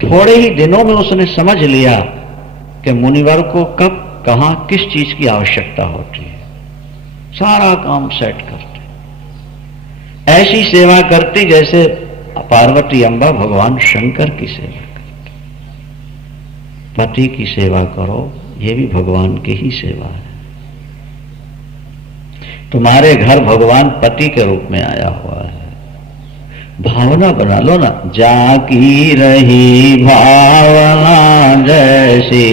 थोड़े ही दिनों में उसने समझ लिया कि मुनिवर को कब कहां किस चीज की आवश्यकता होती है। सारा काम सेट करते, ऐसी सेवा करती जैसे पार्वती अम्बा भगवान शंकर की सेवा करती। पति की सेवा करो, ये भी भगवान की ही सेवा है। तुम्हारे घर भगवान पति के रूप में आया हुआ है, भावना बना लो ना। जाकी रही भावना जैसी,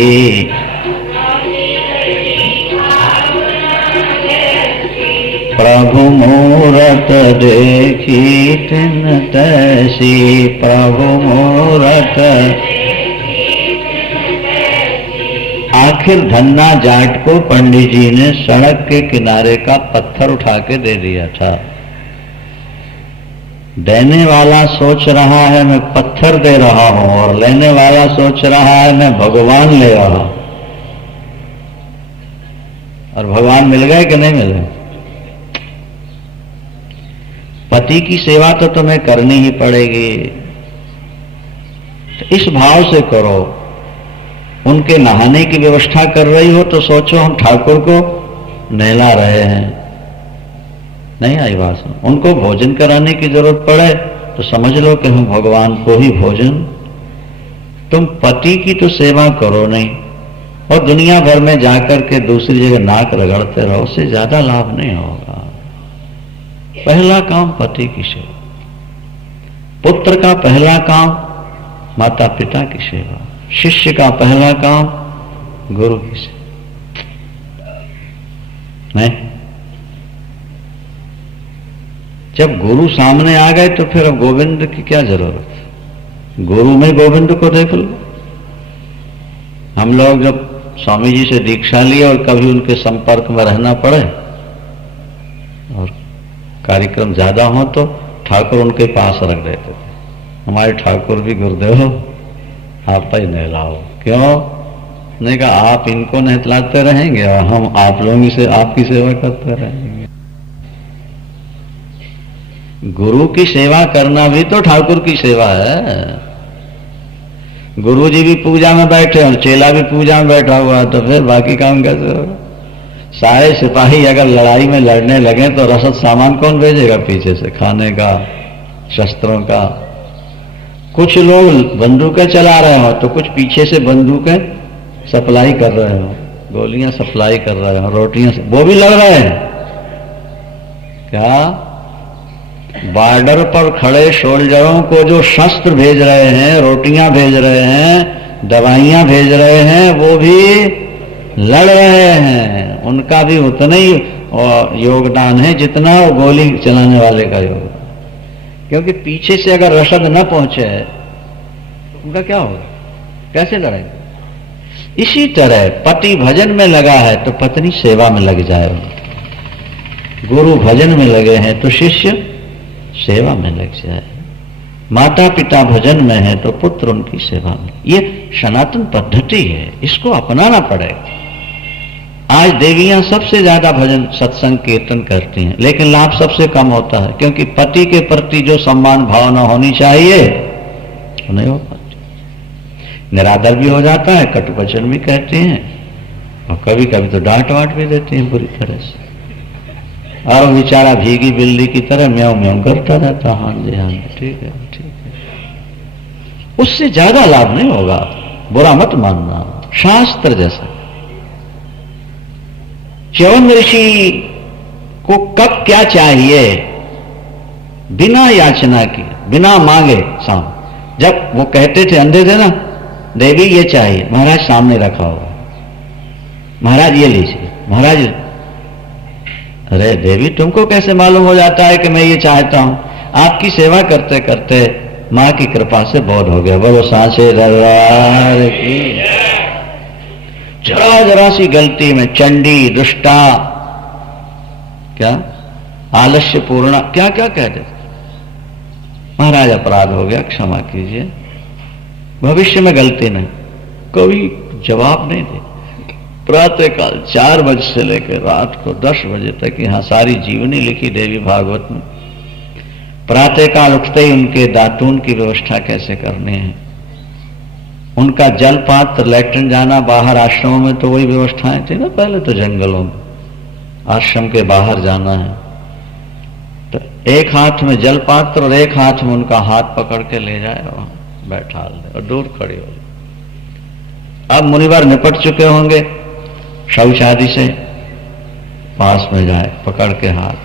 प्रभु मूरत देखी तिन तैसी, प्रभु मूरत। आखिर धन्ना जाट को पंडित जी ने सड़क के किनारे का पत्थर उठा के दे दिया था। देने वाला सोच रहा है मैं पत्थर दे रहा हूं, और लेने वाला सोच रहा है मैं भगवान ले रहा हूं। और भगवान मिल गए कि नहीं मिले? पति की सेवा तो तुम्हें करनी ही पड़ेगी, तो इस भाव से करो। उनके नहाने की व्यवस्था कर रही हो तो सोचो हम ठाकुर को नहला रहे हैं। नहीं आई बात? उनको भोजन कराने की जरूरत पड़े तो समझ लो कि हम भगवान को ही भोजन। तुम पति की तो सेवा करो नहीं, और दुनिया भर में जाकर के दूसरी जगह नाक रगड़ते रहो, उससे ज्यादा लाभ नहीं होगा। पहला काम पति की सेवा, पुत्र का पहला काम माता पिता की सेवा, शिष्य का पहला काम गुरु की सेवा। नहीं, जब गुरु सामने आ गए तो फिर अब गोविंद की क्या जरूरत है? गुरु में गोविंद को देख लो। हम लोग जब स्वामी जी से दीक्षा लिए और कभी उनके संपर्क में रहना पड़े और कार्यक्रम ज्यादा हो तो ठाकुर उनके पास रख देते थे। हमारे ठाकुर भी गुरुदेव आप ही नहलाओ। क्यों? नहीं कहा आप इनको नहलाते रहेंगे और हम आप लोगों से आपकी सेवा करते रहेंगे। गुरु की सेवा करना भी तो ठाकुर की सेवा है। गुरु जी भी पूजा में बैठे और चेला भी पूजा में बैठा हुआ है, तो फिर बाकी काम कैसे होगा? सारे सिपाही अगर लड़ाई में लड़ने लगे तो रसद सामान कौन भेजेगा पीछे से? खाने का, शस्त्रों का। कुछ लोग बंदूकें चला रहे हो तो कुछ पीछे से बंदूकें सप्लाई कर रहे हो, गोलियां सप्लाई कर रहे हो, रोटियां, वो भी लड़ रहे हैं। क्या बॉर्डर पर खड़े सोल्जरों को जो शस्त्र भेज रहे हैं, रोटियां भेज रहे हैं, दवाइयां भेज रहे हैं, वो भी लड़ रहे हैं। उनका भी उतना ही योगदान है जितना वो गोली चलाने वाले का योगदान। क्योंकि पीछे से अगर रसद न पहुंचे उनका क्या होगा? कैसे लड़ेंगे? इसी तरह पति भजन में लगा है तो पत्नी सेवा में लग जाए, गुरु भजन में लगे हैं तो शिष्य सेवा में लग जाए, माता पिता भजन में है तो पुत्र उनकी सेवा में। ये सनातन पद्धति है, इसको अपनाना पड़ेगा। आज देवियां सबसे ज्यादा भजन सत्संग कीर्तन करती हैं, लेकिन लाभ सबसे कम होता है, क्योंकि पति के प्रति जो सम्मान भावना होनी चाहिए वो नहीं हो पाती। निरादर भी हो जाता है, कटु वचन भी कहते हैं, और कभी कभी तो डांट वाट भी देते हैं बुरी तरह से। और वो बेचारा भीगी बिल्ली की तरह म्याऊं म्याऊं करता रहता, हाँ जी हाँ जी ठीक है ठीक है। उससे ज्यादा लाभ नहीं होगा, बुरा मत मानना। शास्त्र जैसा च्यवन ऋषि को कब क्या चाहिए, बिना याचना के, बिना मांगे शाम, जब वो कहते थे अंधे थे ना, देवी ये चाहिए, महाराज सामने रखा होगा, महाराज ये लीजिए, महाराज। अरे देवी तुमको कैसे मालूम हो जाता है कि मैं ये चाहता हूं? आपकी सेवा करते करते मां की कृपा से बोध हो गया। बोलो सांचे दरबार की। जरा जरा सी गलती में चंडी, दुष्टा, क्या आलस्य पूर्णा, क्या क्या कह देते, महाराज अपराध हो गया, क्षमा कीजिए, भविष्य में गलती नहीं। कोई जवाब नहीं दे। प्रातःकाल 4 बजे से लेकर रात को 10 बजे तक यहां सारी जीवनी लिखी देवी भागवत में। प्रातःकाल उठते ही उनके दातून की व्यवस्था कैसे करनी है, उनका जल पात्र, लैट्रिन जाना, बाहर आश्रमों में तो वही व्यवस्थाएं थी ना पहले तो, जंगलों में आश्रम के बाहर जाना है तो एक हाथ में जल पात्र और एक हाथ में उनका हाथ पकड़ के ले जाए और बैठा दे और दूर खड़ी हो। अब मुनिवर निपट चुके होंगे शौच आदि से, पास में जाए पकड़ के हाथ,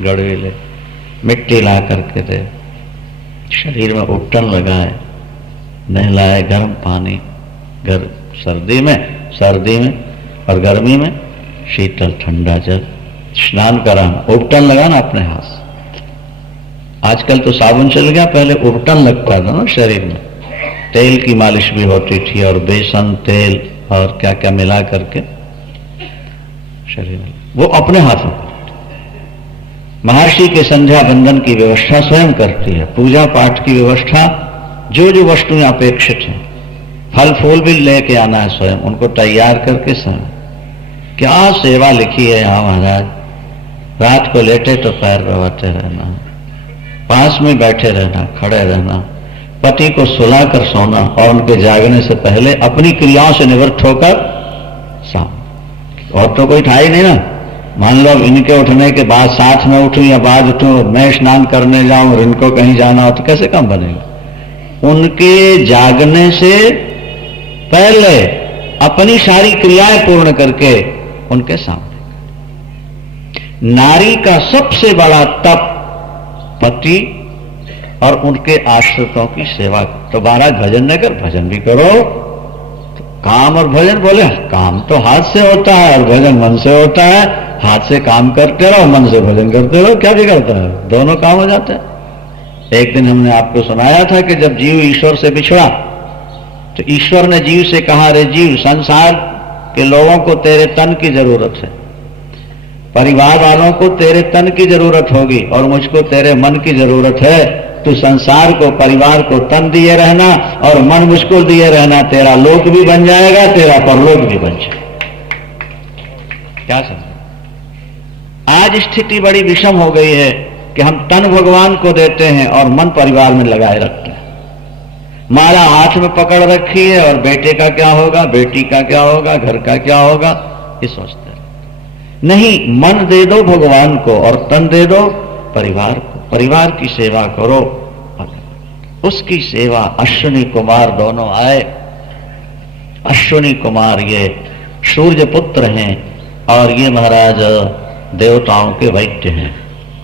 गड़वे ले, मिट्टी ला करके दे, शरीर में उपटन लगाए, नहलाए, गर्म पानी, सर्दी में और गर्मी में शीतल ठंडा जल, स्नान कराना, उपटन लगाना अपने हाथ से। आजकल तो साबुन चल गया, पहले उपटन लगता था ना शरीर में, तेल की मालिश भी होती थी और बेसन तेल और क्या क्या मिला करके शरीर में, वो अपने हाथ में। महर्षि के संध्या बंदन की व्यवस्था स्वयं करती है, पूजा पाठ की व्यवस्था, जो जो वस्तुएं अपेक्षित हैं, फल फूल भी लेके आना है स्वयं, उनको तैयार करके स्वयं। क्या सेवा लिखी है यहां महाराज, रात को लेटे तो पैर दबाते रहना, पास में बैठे रहना, खड़े रहना, पति को सुलाकर सोना और उनके जागने से पहले अपनी क्रियाओं से निवृत्त होकर साम। और तो कोई था ही नहीं ना, मान लो इनके उठने के बाद साथ में उठूं या बाद उठूं, मैं स्नान करने जाऊं और इनको कहीं जाना हो तो कैसे काम बनेगा। उनके जागने से पहले अपनी सारी क्रियाएं पूर्ण करके उनके सामने। नारी का सबसे बड़ा तप पति और उनके आश्रितों की सेवा। तो महाराज भजन न कर, भजन भी करो। तो काम और भजन, बोले काम तो हाथ से होता है और भजन मन से होता है। हाथ से काम करते रहो, मन से भजन करते रहो, क्या बिगड़ता है, दोनों काम हो जाते हैं। एक दिन हमने आपको सुनाया था कि जब जीव ईश्वर से बिछड़ा तो ईश्वर ने जीव से कहा, रे जीव, संसार के लोगों को तेरे तन की जरूरत है, परिवार वालों को तेरे तन की जरूरत होगी और मुझको तेरे मन की जरूरत है। तू संसार को, परिवार को तन दिए रहना और मन मुझको दिए रहना, तेरा लोक भी बन जाएगा, तेरा परलोक भी बन जाएगा। क्या समझ? आज स्थिति बड़ी विषम हो गई है कि हम तन भगवान को देते हैं और मन परिवार में लगाए रखते हैं। माला हाथ में पकड़ रखी है और बेटे का क्या होगा, बेटी का क्या होगा, घर का क्या होगा, ये सोचते हैं। नहीं, मन दे दो भगवान को और तन दे दो परिवार को। परिवार की सेवा करो। उसकी सेवा अश्विनी कुमार दोनों आए। अश्विनी कुमार ये सूर्य पुत्र हैं और ये महाराज देवताओं के वैद्य हैं।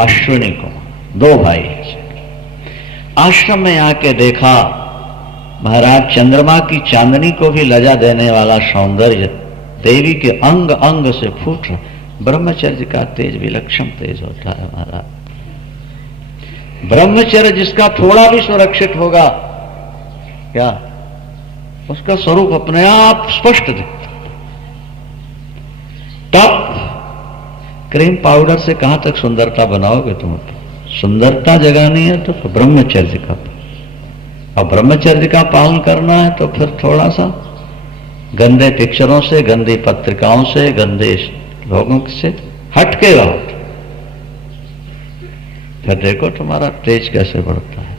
अश्विनी कुमार दो भाई आश्रम में आके देखा महाराज चंद्रमा की चांदनी को भी लजा देने वाला सौंदर्य देवी के अंग अंग से फूट रहा। ब्रह्मचर्य का तेज विलक्षण तेज होता है महाराज। ब्रह्मचर्य जिसका थोड़ा भी सुरक्षित होगा, क्या उसका स्वरूप अपने आप स्पष्ट दिखता। तब क्रीम पाउडर से कहां तक सुंदरता बनाओगे तुम? सुंदरता जगानी है तो ब्रह्मचर्य का, और ब्रह्मचर्य का पालन करना है तो फिर थोड़ा सा गंदे पिक्चरों से, गंदी पत्रिकाओं से, गंदे लोगों से हटके रहो। फिर देखो तुम्हारा तेज कैसे बढ़ता है।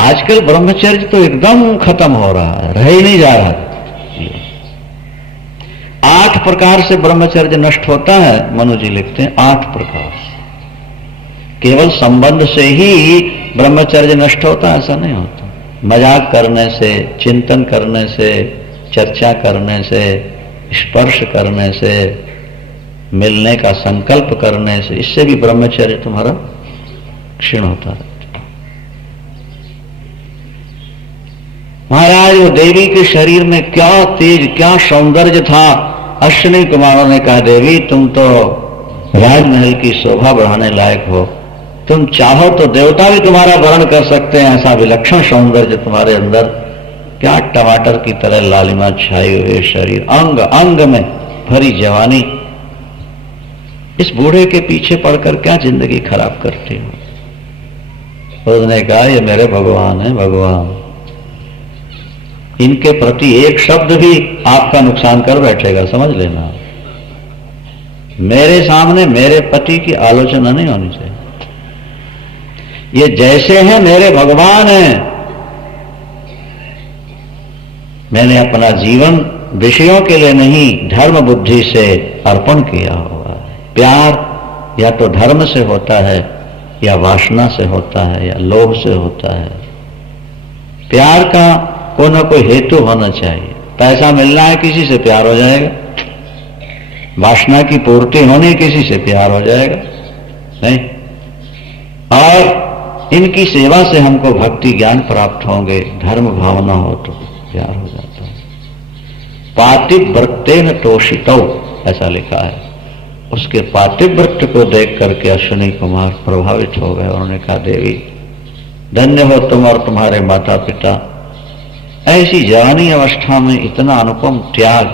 आजकल ब्रह्मचर्य तो एकदम खत्म हो रहा है, रह ही नहीं जा रहा। 8 प्रकार से ब्रह्मचर्य नष्ट होता है, मनु जी लिखते हैं 8 प्रकार से। केवल संबंध से ही ब्रह्मचर्य नष्ट होता है, ऐसा नहीं होता। मजाक करने से, चिंतन करने से, चर्चा करने से, स्पर्श करने से, मिलने का संकल्प करने से, इससे भी ब्रह्मचर्य तुम्हारा क्षीण होता है। महाराज वो देवी के शरीर में क्या तेज, क्या सौंदर्य था। अश्विनी कुमारों ने कहा, देवी तुम तो राजमहल की शोभा बढ़ाने लायक हो, तुम चाहो तो देवता भी तुम्हारा वर्ण कर सकते हैं, ऐसा विलक्षण सौंदर्य तुम्हारे अंदर। क्या टमाटर की तरह लालिमा छाई हुए शरीर, अंग अंग में भरी जवानी। इस बूढ़े के पीछे पड़कर क्या जिंदगी खराब करती हो? उसने कहा, ये मेरे भगवान है, भगवान। इनके प्रति एक शब्द भी आपका नुकसान कर बैठेगा, समझ लेना। मेरे सामने मेरे पति की आलोचना नहीं होनी चाहिए। ये जैसे हैं मेरे भगवान हैं, मैंने अपना जीवन विषयों के लिए नहीं धर्म बुद्धि से अर्पण किया हुआ है। प्यार या तो धर्म से होता है या वासना से होता है या लोभ से होता है। प्यार का कोई ना कोई हेतु होना चाहिए। पैसा मिलना है, किसी से प्यार हो जाएगा। वासना की पूर्ति होनी, किसी से प्यार हो जाएगा नहीं। और इनकी सेवा से हमको भक्ति ज्ञान प्राप्त होंगे, धर्म भावना हो तो प्यार हो जाता है। पातिव्रतेन तोषितौ, ऐसा लिखा है। उसके पातिव्रत को देख करके अश्विनी कुमार प्रभावित हो गए। उन्होंने कहा, देवी धन्य हो तुम और तुम्हारे माता पिता, ऐसी जवानी अवस्था में इतना अनुपम त्याग।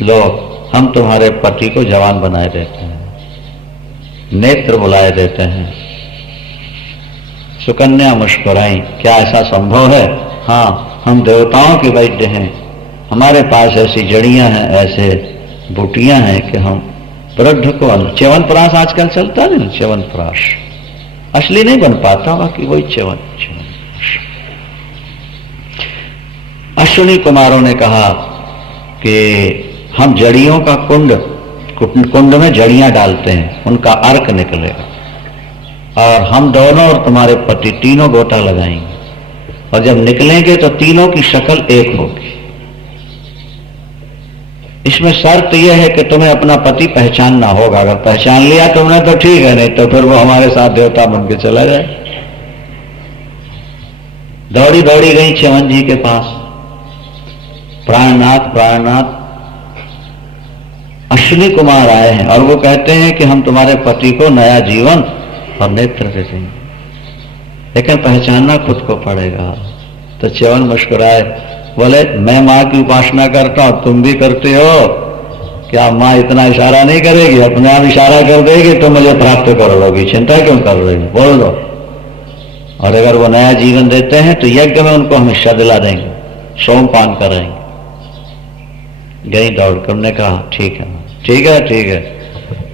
लो, हम तुम्हारे पति को जवान बनाए देते हैं, नेत्र बुलाए देते हैं। सुकन्या मुस्कुराई, क्या ऐसा संभव है? हाँ, हम देवताओं के वैद्य हैं, हमारे पास ऐसी जड़ियां हैं, ऐसे बूटियां हैं कि हम वृद्ध को च्यवनप्राश आजकल चलता नहीं, च्यवनप्राश असली नहीं बन पाता, बाकी वही च्यवनप्राश। अश्विनी कुमारों ने कहा कि हम जड़ियों का कुंड में जड़ियां डालते हैं, उनका अर्क निकलेगा और हम दोनों और तुम्हारे पति तीनों गोता लगाएंगे और जब निकलेंगे तो तीनों की शक्ल एक होगी। इसमें शर्त यह है कि तुम्हें अपना पति पहचानना होगा। अगर पहचान लिया तुमने तो ठीक है, नहीं तो फिर वो हमारे साथ देवता बन के चला जाए। दौड़ी दौड़ी गई च्यवन जी के पास। प्राणनाथ प्राणनाथ, अश्विनी कुमार आए हैं और वो कहते हैं कि हम तुम्हारे पति को नया जीवन और नेत्र दे देंगे, लेकिन पहचानना खुद को पड़ेगा। तो च्यवन मुस्कुराए, बोले मैं माँ की उपासना करता हूं, तुम भी करते हो क्या? माँ इतना इशारा नहीं करेगी, अपने आप इशारा कर देगी, तुम मुझे प्राप्त कर लोगी, चिंता क्यों कर रही हो, बोल दो। और अगर वो नया जीवन देते हैं तो यज्ञ में उनको हम हिस्सा दिला देंगे, सोमपान कराएंगे। गई दौड़कर, ने कहा ठीक है ठीक है ठीक है।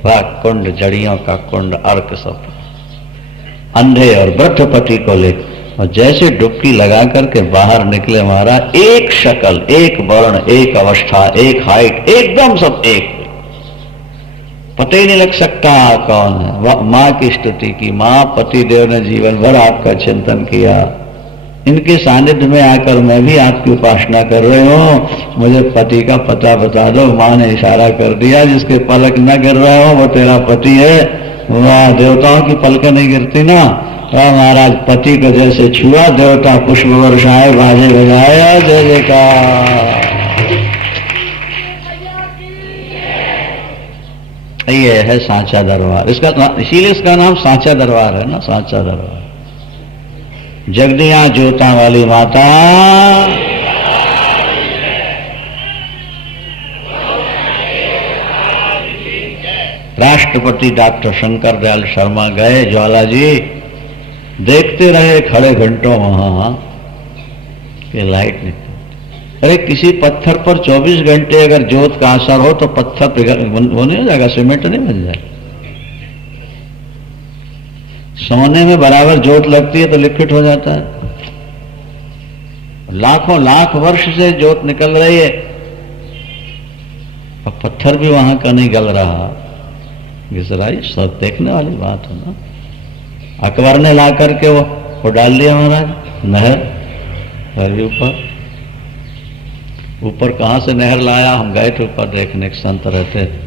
वह कुंड, जड़ियों का कुंड, अर्क सब अंधे और वृद्ध पति को ले और जैसे डुबकी लगा करके बाहर निकले महाराज, एक शक्ल, एक वर्ण, एक अवस्था, एक हाइट, एकदम सब एक। पता ही नहीं लग सकता कौन है। मां की स्तुति की, मां पति देव ने जीवन भर आपका चिंतन किया, इनके सानिध्य में आकर मैं भी आपकी उपासना कर रही हूं, मुझे पति का पता बता दो। मां ने इशारा कर दिया, जिसके पलक न गिर रहे हो वो तेरा पति है। वह देवताओं की पलकें नहीं गिरती ना। महाराज पति को जैसे छुआ, देवता पुष्प वर्षाए, बाजे बजाया, जय जयकार। ये है सांचा दरबार, इसका इसीलिए इसका नाम सांचा दरबार है ना, सांचा दरबार। जगदियां जोता वाली माता, राष्ट्रपति डॉक्टर शंकर दयाल शर्मा गए, ज्वाला जी देखते रहे खड़े घंटों वहां कि लाइट नहीं। अरे किसी पत्थर पर 24 घंटे अगर जोत का असर हो तो पत्थर वो नहीं हो जाएगा, सीमेंट नहीं बन जाएगा। सोने में बराबर जोत लगती है तो लिक्विड हो जाता है। लाखों लाख वर्ष से जोत निकल रही है और पत्थर भी वहां का नहीं गल रहा, घिस रहा है। सब देखने वाली बात है ना। अकबर ने ला करके वो डाल दिया महाराज नहर ऊपर कहां से नहर लाया? हम गए थे ऊपर देखने, संत रहते थे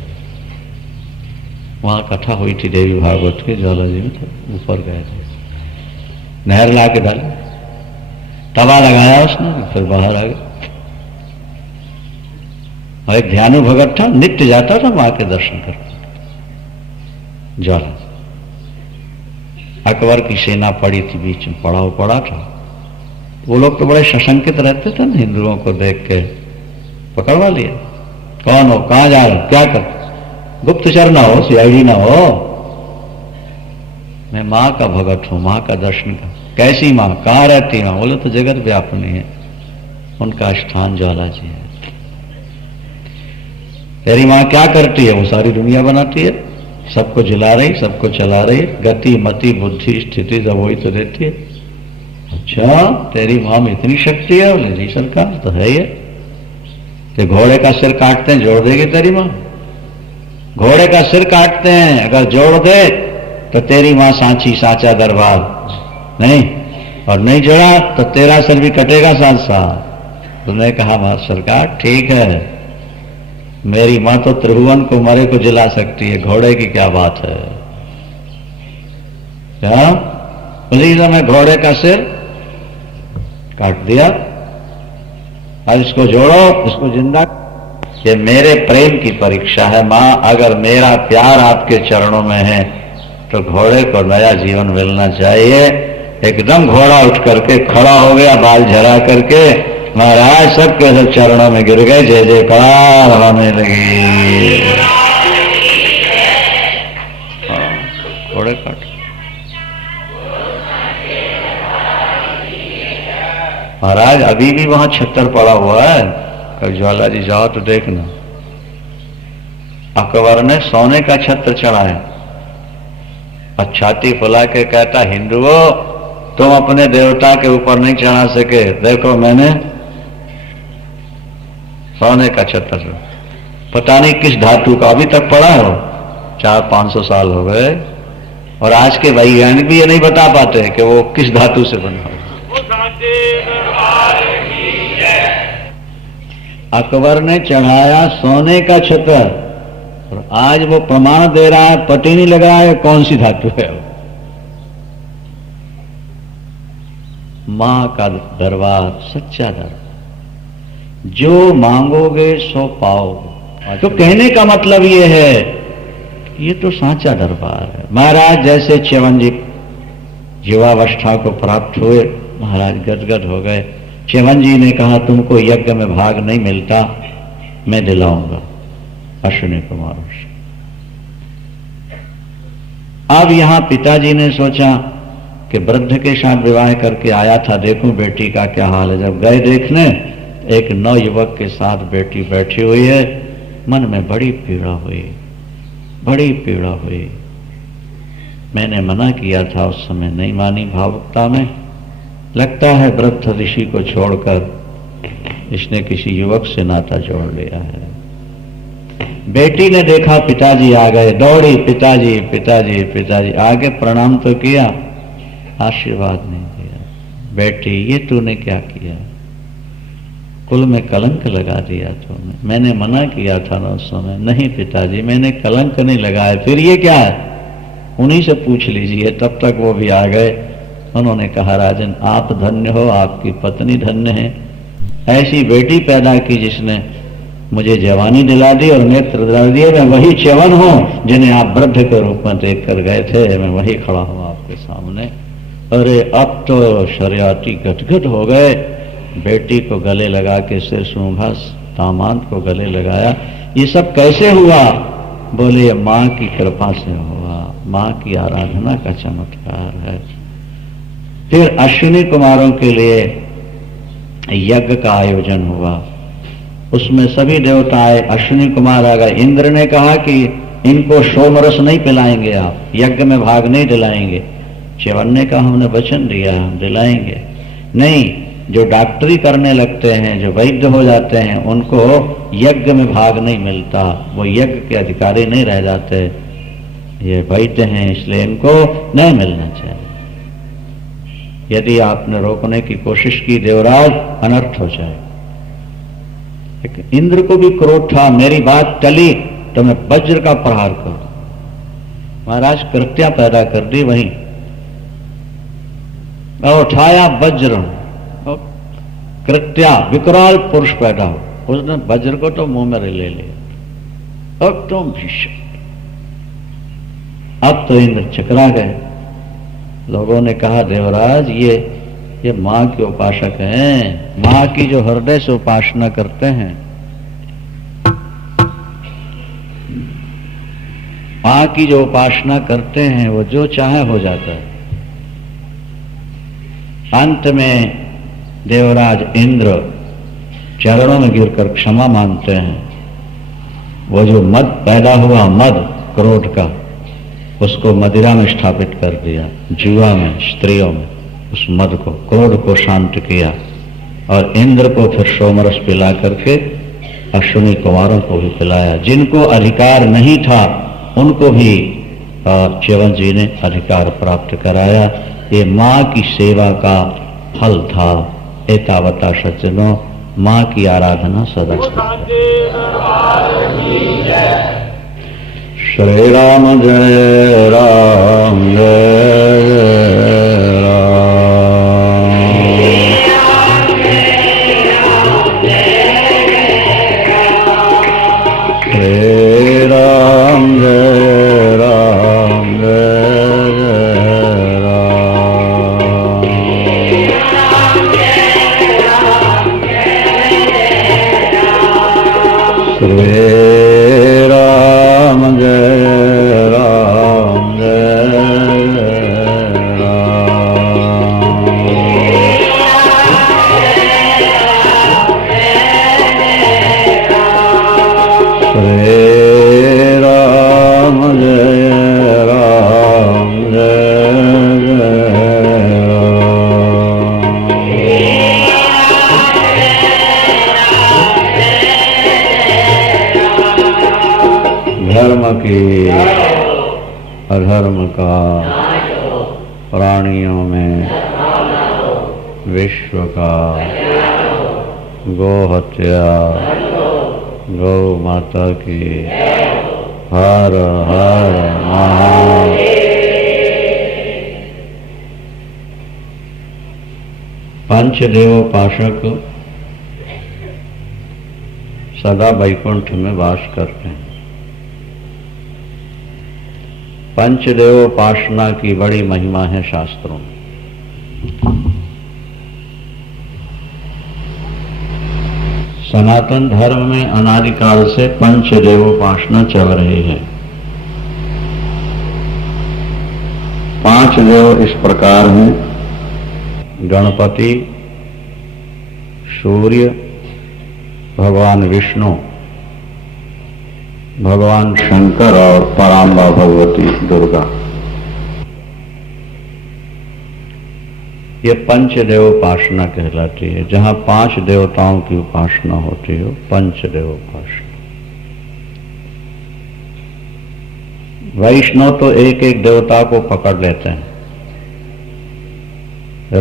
वहां, कथा हुई थी देवी भागवत की ज्वाला जी में, तो ऊपर गए थे, नहर ला के डाले, तवा लगाया उसने, फिर बाहर आ गए। और एक ध्यानु भगत था, नित्य जाता था मां के दर्शन करके। ज्वाला अकबर की सेना पड़ी थी बीच में, पड़ाव पड़ा था। वो लोग तो बड़े सशंकित रहते थे ना, हिंदुओं को देख के पकड़वा लिया। कौन हो, कहां जा रहे हो, क्या कर? गुप्तचर ना हो, सीआईडी ना हो, मैं मां का भगत हूं, मां का दर्शन कर। कैसी मां, कहां रहती मां? बोले तो जगत व्यापिनी है, उनका स्थान ज्वाला जी है। तेरी मां क्या करती है? वो सारी दुनिया बनाती है, सबको जिला रही, सबको चला रही, गति मति बुद्धि स्थिति सब वही तो देती है। अच्छा, तेरी मां में इतनी शक्ति है? बोले जी सरकार, तो है ये कि घोड़े का सिर काटते हैं जोड़ देगी तेरी मां। घोड़े का सिर काटते हैं, अगर जोड़ दे तो तेरी मां सांची, सांचा दरबार नहीं, और नहीं जोड़ा तो तेरा सिर भी कटेगा साथ साथ। तुमने कहा मां सरकार ठीक है, मेरी मां तो त्रिभुवन को मरे को जिला सकती है, घोड़े की क्या बात है। क्या? उसी समय घोड़े का सिर काट दिया। अब इसको जोड़ो, इसको जिंदा। ये मेरे प्रेम की परीक्षा है मां, अगर मेरा प्यार आपके चरणों में है तो घोड़े को नया जीवन मिलना चाहिए। एकदम घोड़ा उठ करके खड़ा हो गया, बाल झरा करके, महाराज सबके सब चरणों में गिर गए, जय जयकार होने लगी। घोड़े काट। महाराज अभी भी वहां छत्तर पड़ा हुआ है, कल ज्वाला जी जाओ तो देखना। अकबर ने सोने का छत्र चढ़ाया और छाती फुला के कहता, हिंदुओं तुम अपने देवता के ऊपर नहीं चढ़ा सके, देखो मैंने सोने का छत्र, पता नहीं किस धातु का, अभी तक पड़ा हो, 400-500 साल हो गए, और आज के वैज्ञानिक भी ये नहीं बता पाते कि वो किस धातु से बना हो। अकबर ने चढ़ाया सोने का छत्र, और आज वो प्रमाण दे रहा है, पता ही नहीं लगा है कौन सी धातु है। मां का दरबार सच्चा दरबार, जो मांगोगे सो पाओगे। तो कहने का मतलब ये है, ये तो सांचा दरबार है। महाराज जैसे च्यवन जी युवावस्था को प्राप्त हुए, महाराज गदगद हो गए। च्यवन जी ने कहा, तुमको यज्ञ में भाग नहीं मिलता, मैं दिलाऊंगा अश्विनी कुमारों से। अब यहां पिताजी ने सोचा कि वृद्ध के साथ विवाह करके आया था, देखूं बेटी का क्या हाल है। जब गए देखने, एक नौयुवक के साथ बेटी बैठी हुई है। मन में बड़ी पीड़ा हुई, बड़ी पीड़ा हुई। मैंने मना किया था उस समय, नहीं मानी भावुकता में। लगता है वृद्ध ऋषि को छोड़कर इसने किसी युवक से नाता जोड़ लिया है। बेटी ने देखा पिताजी आ गए, दौड़ी, पिताजी पिताजी पिताजी। आगे प्रणाम तो किया, आशीर्वाद नहीं दिया। बेटी ये तूने क्या किया, कुल में कलंक लगा दिया तूने। मैंने मना किया था ना उस समय। नहीं पिताजी मैंने कलंक नहीं लगाया। फिर ये क्या है, उन्हीं से पूछ लीजिए। तब तक वो भी आ गए। उन्होंने कहा, राजन आप धन्य हो, आपकी पत्नी धन्य है, ऐसी बेटी पैदा की जिसने मुझे जवानी दिला दी और नेत्र दिला दिए। मैं वही च्यवन हूं जिन्हें आप वृद्ध के रूप में देख कर गए थे, मैं वही खड़ा हूं आपके सामने। अरे अब तो शरियाती गदगद हो गए। बेटी को गले लगा के सिर सूंघा, दामाद को गले लगाया। ये सब कैसे हुआ? बोले मां की कृपा से हुआ, मां की आराधना का चमत्कार है। फिर अश्विनी कुमारों के लिए यज्ञ का आयोजन हुआ। उसमें सभी देवता आए, अश्विनी कुमार आ गए। इंद्र ने कहा कि इनको सोमरस नहीं पिलाएंगे, आप यज्ञ में भाग नहीं दिलाएंगे। च्यवन ने कहा, हमने वचन दिया हम दिलाएंगे। नहीं, जो डॉक्टरी करने लगते हैं, जो वैद्य हो जाते हैं, उनको यज्ञ में भाग नहीं मिलता, वो यज्ञ के अधिकारी नहीं रह जाते। ये वैद्य हैं इसलिए इनको नहीं मिलना चाहिए। यदि आपने रोकने की कोशिश की देवराज, अनर्थ हो जाए। इंद्र को भी क्रोध था, मेरी बात टली तो मैं वज्र का प्रहार कर दूं। महाराज कृत्या पैदा कर दी वहीं, और उठाया वज्र। कृत्या विकराल पुरुष पैदा हो, उसने वज्र को तो मुंह में ले लिया। अब तो भीषण, अब तो इंद्र चकरा गए। लोगों ने कहा, देवराज ये मां के उपासक हैं, मां की जो हृदय से उपासना करते हैं, मां की जो उपासना करते हैं, वो जो चाहे हो जाता है। अंत में देवराज इंद्र चरणों में गिरकर क्षमा मांगते हैं। वो जो मद पैदा हुआ, मद क्रोध का, उसको मदिरा में स्थापित कर दिया, जुआ में, स्त्रियों में। उस मद को, क्रोध को शांत किया और इंद्र को फिर सोमरस पिला करके अश्विनी कुमारों को भी पिलाया। जिनको अधिकार नहीं था उनको भी च्यवन जी ने अधिकार प्राप्त कराया। ये माँ की सेवा का फल था। एतावता सज्जनों, माँ की आराधना सदा। श्री राम जय राम जय अधर्म का प्राणियों में विश्व का गौ हत्या गौ माता की हर हर महादेव। पंचदेवोपासक सदा वैकुंठ में वास करते हैं। पंचदेवोपासना की बड़ी महिमा है शास्त्रों में। सनातन धर्म में अनादिकाल से पंचदेवोपासना चल रही है। 5 देव इस प्रकार हैं: गणपति, सूर्य, भगवान विष्णु, भगवान शंकर और पराम्बा भगवती दुर्गा। ये पंचदेवोपासना कहलाती है। जहां 5 देवताओं की उपासना होती हो, पंचदेवोपासना। वैष्णव तो एक एक देवता को पकड़ लेते हैं।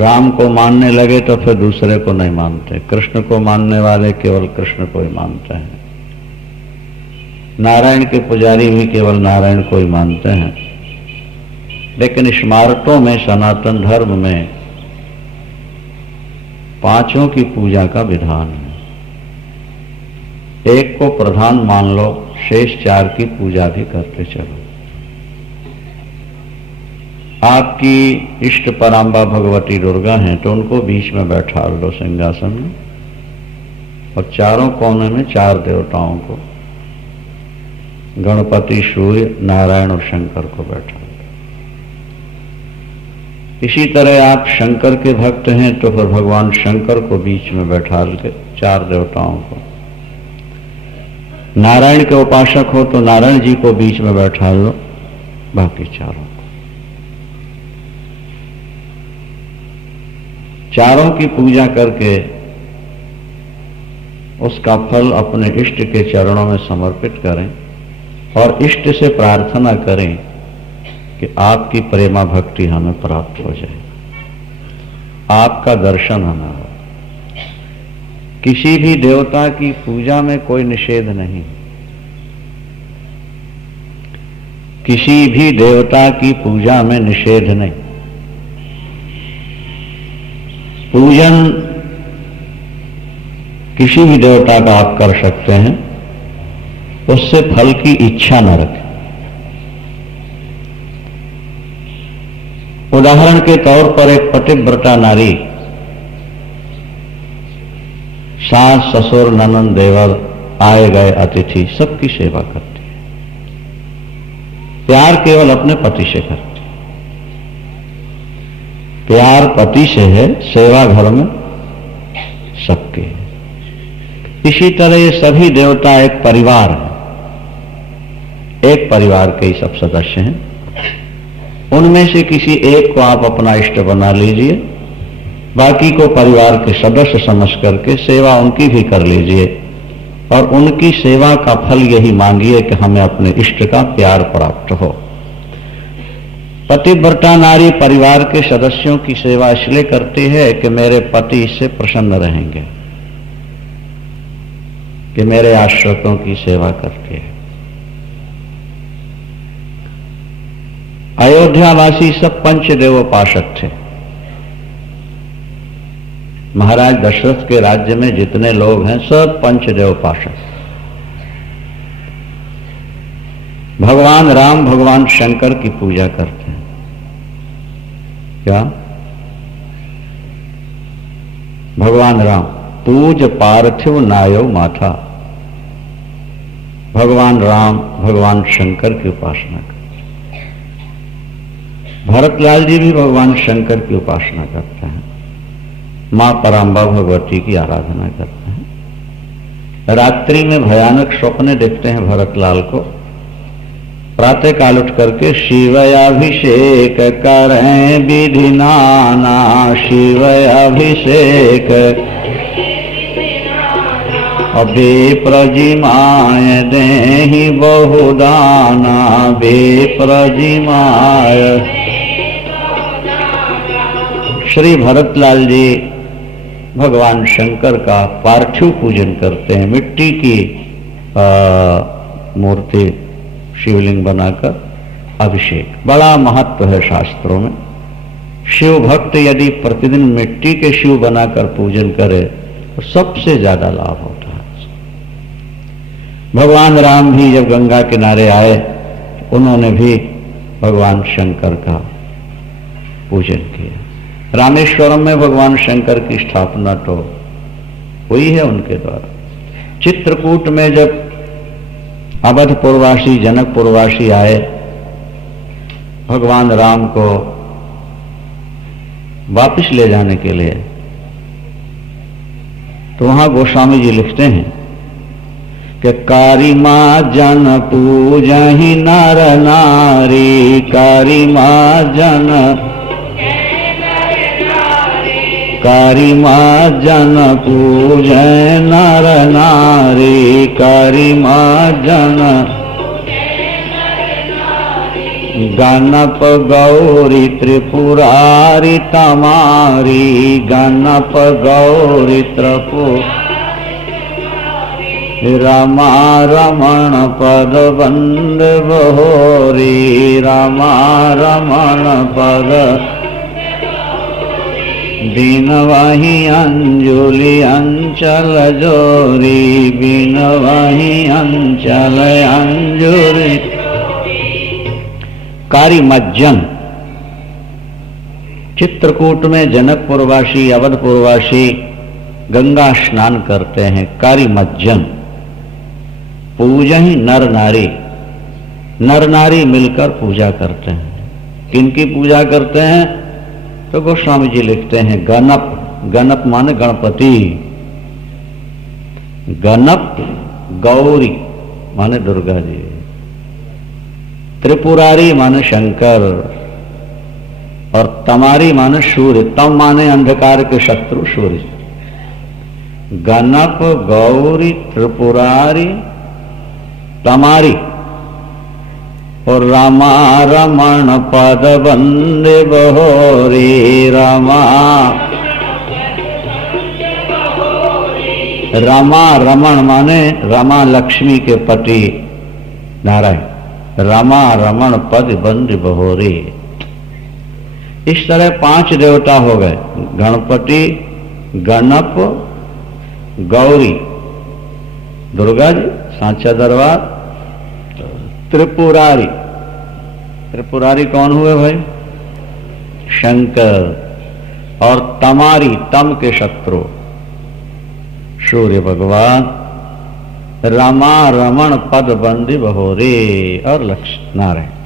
राम को मानने लगे तो फिर दूसरे को नहीं मानते। कृष्ण को मानने वाले केवल कृष्ण को ही मानते हैं। नारायण के पुजारी भी केवल नारायण को ही मानते हैं। लेकिन स्मारकों में, सनातन धर्म में 5 की पूजा का विधान है। एक को प्रधान मान लो, शेष 4 की पूजा भी करते चलो। आपकी इष्ट पराम्बा भगवती दुर्गा हैं तो उनको बीच में बैठा लो सिंहासन में, और चारों कोने में 4 देवताओं को, गणपति, सूर्य, नारायण और शंकर को बैठा। इसी तरह आप शंकर के भक्त हैं तो फिर भगवान शंकर को बीच में बैठा के 4 देवताओं को, नारायण के उपासक हो तो नारायण जी को बीच में बैठा लो, बाकी 4 को। चारों की पूजा करके उसका फल अपने इष्ट के चरणों में समर्पित करें और इष्ट से प्रार्थना करें कि आपकी प्रेमा भक्ति हमें प्राप्त हो जाए, आपका दर्शन हमें हो। किसी भी देवता की पूजा में कोई निषेध नहीं। किसी भी देवता की पूजा में निषेध नहीं। पूजन किसी भी देवता का आप कर सकते हैं, उससे फल की इच्छा न रखें। उदाहरण के तौर पर एक पतिव्रता नारी सास, ससुर, ननंद, देवर, आए गए अतिथि सबकी सेवा करती है। प्यार केवल अपने पति से करती है। प्यार पति से है, सेवा घर में सबकी है। इसी तरह ये सभी देवता एक परिवार है। एक परिवार के ही सब सदस्य हैं। उनमें से किसी एक को आप अपना इष्ट बना लीजिए बाकी को परिवार के सदस्य समझ करके सेवा उनकी भी कर लीजिए और उनकी सेवा का फल यही मांगिए कि हमें अपने इष्ट का प्यार प्राप्त हो। पतिव्रता नारी परिवार के सदस्यों की सेवा इसलिए करती है कि मेरे पति इससे प्रसन्न रहेंगे कि मेरे आश्रितों की सेवा करती है। अयोध्यावासी सब पंचदेवोपासक थे। महाराज दशरथ के राज्य में जितने लोग हैं सब पंचदेवोपासक। भगवान राम भगवान शंकर की पूजा करते हैं। क्या? भगवान राम पूज पार्थिव नायो माथा। भगवान राम भगवान शंकर की उपासना करते। भरतलाल जी भी भगवान शंकर की उपासना करते हैं, मां पराम्बा भगवती की आराधना करते हैं। रात्रि में भयानक स्वप्न देखते हैं भरतलाल को। प्रातः काल उठ करके शिवयाभिषेक करें विधि नाना, शिवयाभिषेक अभी प्रजिमाय देहि बहुदाना, बेप्रजिमाय। श्री भरतलाल जी भगवान शंकर का पार्थिव पूजन करते हैं। मिट्टी की मूर्ति शिवलिंग बनाकर अभिषेक, बड़ा महत्व है शास्त्रों में। शिव भक्त यदि प्रतिदिन मिट्टी के शिव बनाकर पूजन करे तो सबसे ज्यादा लाभ होता है। भगवान राम भी जब गंगा किनारे आए उन्होंने भी भगवान शंकर का पूजन किया। रामेश्वरम में भगवान शंकर की स्थापना तो हुई है उनके द्वारा। चित्रकूट में जब अवधपुरवासी जनकपुरवासी आए भगवान राम को वापिस ले जाने के लिए, तो वहां गोस्वामी जी लिखते हैं कि कारी मां जन पूजहि नर नारी, कारी मां जन, कारी मां जन पूजै नर नारी, कारी मां जन गणप गौरी त्रिपुरारी तमारी, गणप गौरी त्रिपुरारी रमा रमण पद बंद बहोरी, रमा रमण पद बिन वही अंजुलि अंचल जोरी, बिन वही अंचल अंजुरी। कारी मज्जन, चित्रकूट में जनकपुरवासी अवधपुरवासी गंगा स्नान करते हैं। कारी मज्जन पूजा ही नर नारी, नर नारी मिलकर पूजा करते हैं। किनकी पूजा करते हैं? तो गोस्वामी जी लिखते हैं गणप, गणप माने गणपति, गणप गौरी माने दुर्गा जी, त्रिपुरारी माने शंकर और तमारी माने सूर्य। तम माने अंधकार के शत्रु सूर्य। गणप गौरी त्रिपुरारी तमारी और रामा रमण पद बंदे बहोरी, रमा रमा रमण माने रमा लक्ष्मी के पति नारायण, रमा रमण पद बंद बहोरी। इस तरह 5 देवता हो गए, गणपति, गणप, गौरी दुर्गा जी सांचा दरबार, त्रिपुरारी, त्रिपुरारी कौन हुए भाई? शंकर, और तमारी तम के शत्रु सूर्य भगवान, रमा रमण पद बंदी बहोरे और लक्ष्मी नारायण।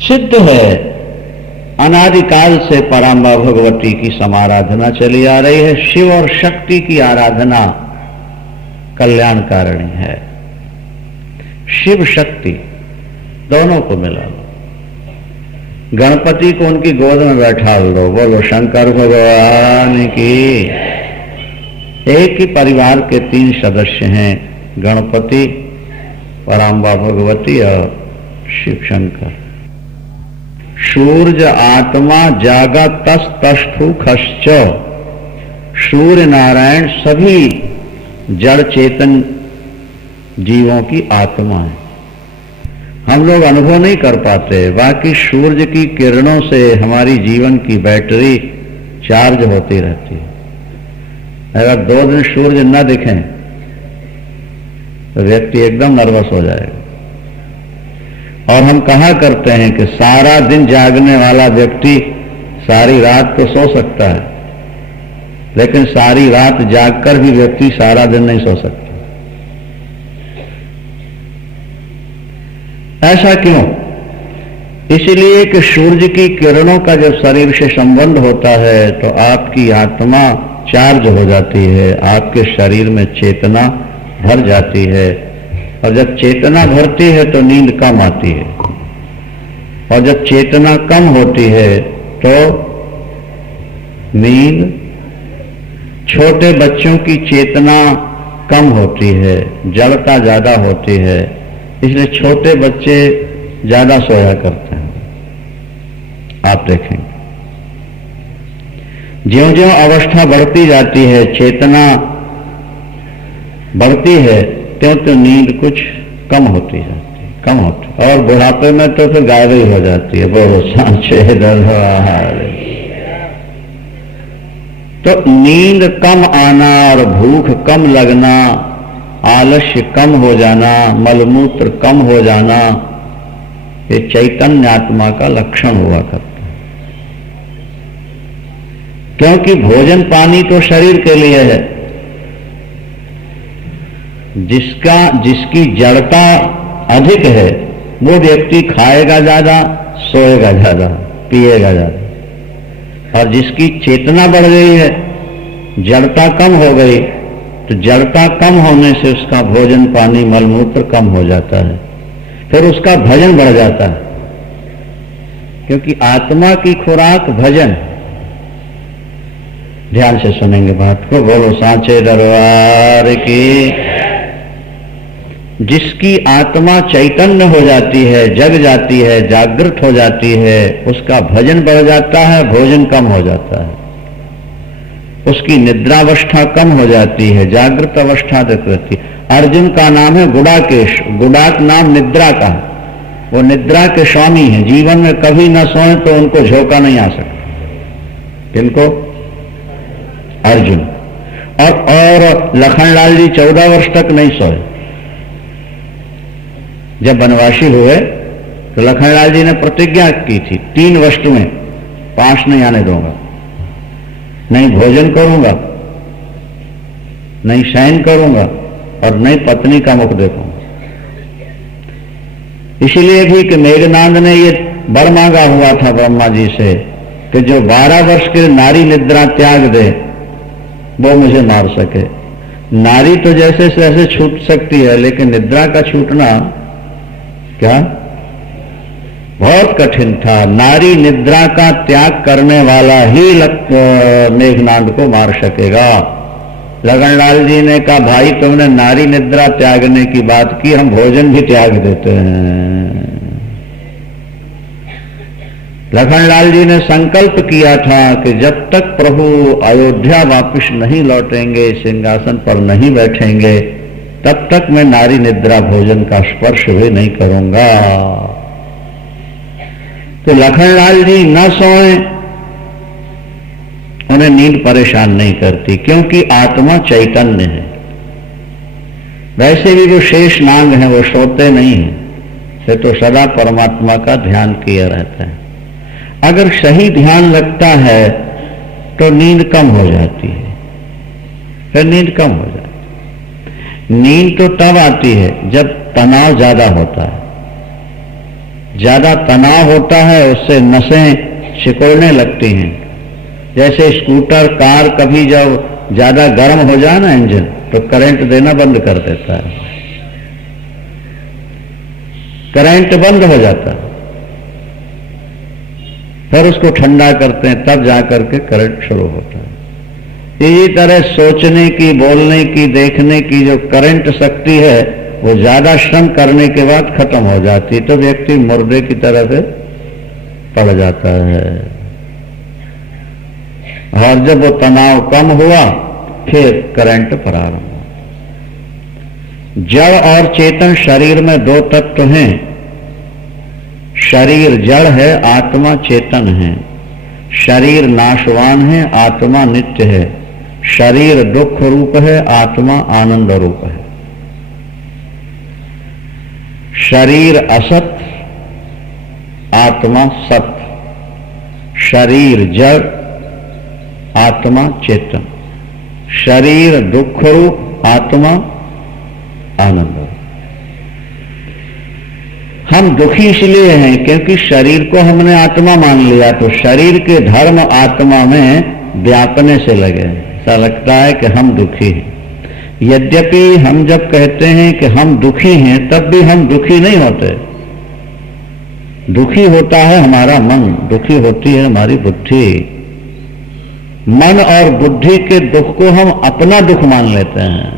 सिद्ध है अनादिकाल से पराम्बा भगवती की समाराधना चली आ रही है। शिव और शक्ति की आराधना कल्याणकारिणी है। शिव शक्ति दोनों को मिला लो। गणपति को उनकी गोद में बैठा लो, बोलो शंकर भगवान की। एक ही परिवार के 3 सदस्य हैं, गणपति, पराम्बा भगवती और शिव शंकर। सूर्य आत्मा जागा तस तस्थु खश्च। सूर्य नारायण सभी जड़ चेतन जीवों की आत्मा है। हम लोग अनुभव नहीं कर पाते, बाकी सूर्य की किरणों से हमारी जीवन की बैटरी चार्ज होती रहती है। अगर 2 दिन सूर्य न दिखें तो व्यक्ति एकदम नर्वस हो जाएगा। और हम कहा करते हैं कि सारा दिन जागने वाला व्यक्ति सारी रात तो सो सकता है, लेकिन सारी रात जागकर भी व्यक्ति सारा दिन नहीं सो सकता। ऐसा क्यों? इसलिए कि सूर्य की किरणों का जब शरीर से संबंध होता है तो आपकी आत्मा चार्ज हो जाती है, आपके शरीर में चेतना भर जाती है। और जब चेतना भरती है तो नींद कम आती है, और जब चेतना कम होती है तो नींद। छोटे बच्चों की चेतना कम होती है, जड़ता ज्यादा होती है, इसलिए छोटे बच्चे ज्यादा सोया करते हैं। आप देखेंगे ज्यों-ज्यों अवस्था बढ़ती जाती है, चेतना बढ़ती है, त्यों-त्यों नींद कुछ कम होती जाती है, कम होती। और बुढ़ापे में तो फिर गायब ही हो जाती है। बोलो सांचे दरबार। तो नींद कम आना और भूख कम लगना, आलस्य कम हो जाना, मलमूत्र कम हो जाना, ये चैतन्य आत्मा का लक्षण हुआ करता है। क्योंकि भोजन पानी तो शरीर के लिए है। जिसकी जड़ता अधिक है वो व्यक्ति खाएगा ज्यादा, सोएगा ज्यादा, पिएगा ज्यादा। और जिसकी चेतना बढ़ गई है, जड़ता कम हो गई, तो जड़ता कम होने से उसका भोजन पानी मलमूत्र कम हो जाता है, फिर उसका भजन बढ़ जाता है। क्योंकि आत्मा की खुराक भजन। ध्यान से सुनेंगे बात को, बोलो सांचे दरबार की। जिसकी आत्मा चैतन्य हो जाती है, जग जाती है, जागृत हो जाती है, उसका भजन बढ़ जाता है, भोजन कम हो जाता है। उसकी निद्रावस्था कम हो जाती है, जागृत अवस्था तक रहती है। अर्जुन का नाम है गुड़ाकेश। गुड़ाक नाम निद्रा का, वो निद्रा के स्वामी हैं। जीवन में कभी न सोए तो उनको झोंका नहीं आ सकता। किनको? अर्जुन। और लखनलाल जी 14 वर्ष तक नहीं सोए। जब वनवासी हुए तो लखनलाल जी ने प्रतिज्ञा की थी, 3 वस्तुएं पास नहीं आने दूंगा। नहीं भोजन करूंगा, नहीं शयन करूंगा, और नहीं पत्नी का मुख देखूंगा। इसलिए भी कि मेघनाद ने ये वर मांगा हुआ था ब्रह्मा जी से कि जो 12 वर्ष के नारी निद्रा त्याग दे वो मुझे मार सके। नारी तो जैसे तैसे छूट सकती है, लेकिन निद्रा का छूटना क्या बहुत कठिन था। नारी निद्रा का त्याग करने वाला ही मेघनाद को मार सकेगा। लगनलाल जी ने कहा, भाई तुमने नारी निद्रा त्यागने की बात की, हम भोजन भी त्याग देते हैं। लखनलाल जी ने संकल्प किया था कि जब तक प्रभु अयोध्या वापस नहीं लौटेंगे, सिंहासन पर नहीं बैठेंगे, तब तक मैं नारी निद्रा भोजन का स्पर्श भी नहीं करूंगा। तो लखनलाल जी न सोए, उन्हें नींद परेशान नहीं करती, क्योंकि आत्मा चैतन्य है। वैसे भी जो शेष नाग हैं वो सोते नहीं हैं, वे तो सदा परमात्मा का ध्यान किया रहता है। अगर सही ध्यान लगता है तो नींद कम हो जाती है, फिर नींद कम हो जाती है। नींद तो तब आती है जब तनाव ज्यादा होता है। ज्यादा तनाव होता है उससे नसें सिकुड़ने लगती हैं। जैसे स्कूटर कार कभी जब ज्यादा गर्म हो जाए ना इंजन तो करंट देना बंद कर देता है, करंट बंद हो जाता है, फिर उसको ठंडा करते हैं तब जाकर के करंट शुरू होता है। इसी तरह सोचने की, बोलने की, देखने की जो करंट शक्ति है वो ज्यादा श्रम करने के बाद खत्म हो जाती है तो व्यक्ति मुर्दे की तरह से पड़ जाता है। और जब वो तनाव कम हुआ फिर करंट प्रारंभ हुआ। जड़ और चेतन शरीर में दो तत्व हैं। शरीर जड़ है, आत्मा चेतन है। शरीर नाशवान है, आत्मा नित्य है। शरीर दुख रूप है, आत्मा आनंद रूप है। शरीर असत, आत्मा सत। शरीर जड़, आत्मा चेतन। शरीर दुख रूप, आत्मा आनंद रूप। हम दुखी इसलिए हैं क्योंकि शरीर को हमने आत्मा मान लिया, तो शरीर के धर्म आत्मा में व्यापने से लगे। ऐसा लगता है कि हम दुखी हैं। यद्यपि हम जब कहते हैं कि हम दुखी हैं तब भी हम दुखी नहीं होते। दुखी होता है हमारा मन, दुखी होती है हमारी बुद्धि। मन और बुद्धि के दुख को हम अपना दुख मान लेते हैं।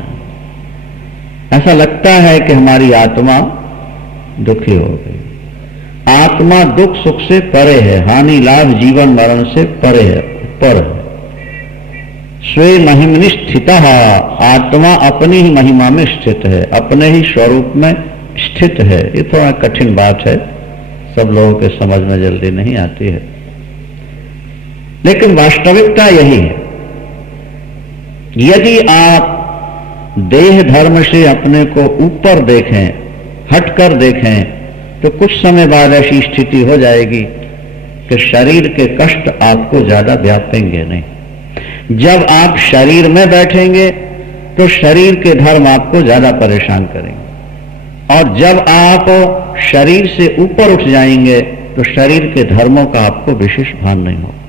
ऐसा लगता है कि हमारी आत्मा दुखी हो गई। आत्मा दुख सुख से परे है, हानि लाभ जीवन मरण से परे है, ऊपर है। स्वे महिमनि स्थितः, आत्मा अपनी ही महिमा में स्थित है, अपने ही स्वरूप में स्थित है। ये थोड़ा कठिन बात है, सब लोगों के समझ में जल्दी नहीं आती है, लेकिन वास्तविकता यही है। यदि आप देह धर्म से अपने को ऊपर देखें, हटकर देखें, तो कुछ समय बाद ऐसी स्थिति हो जाएगी कि शरीर के कष्ट आपको ज्यादा व्यापेंगे नहीं। जब आप शरीर में बैठेंगे तो शरीर के धर्म आपको ज्यादा परेशान करेंगे, और जब आप शरीर से ऊपर उठ जाएंगे तो शरीर के धर्मों का आपको विशेष भान नहीं होगा।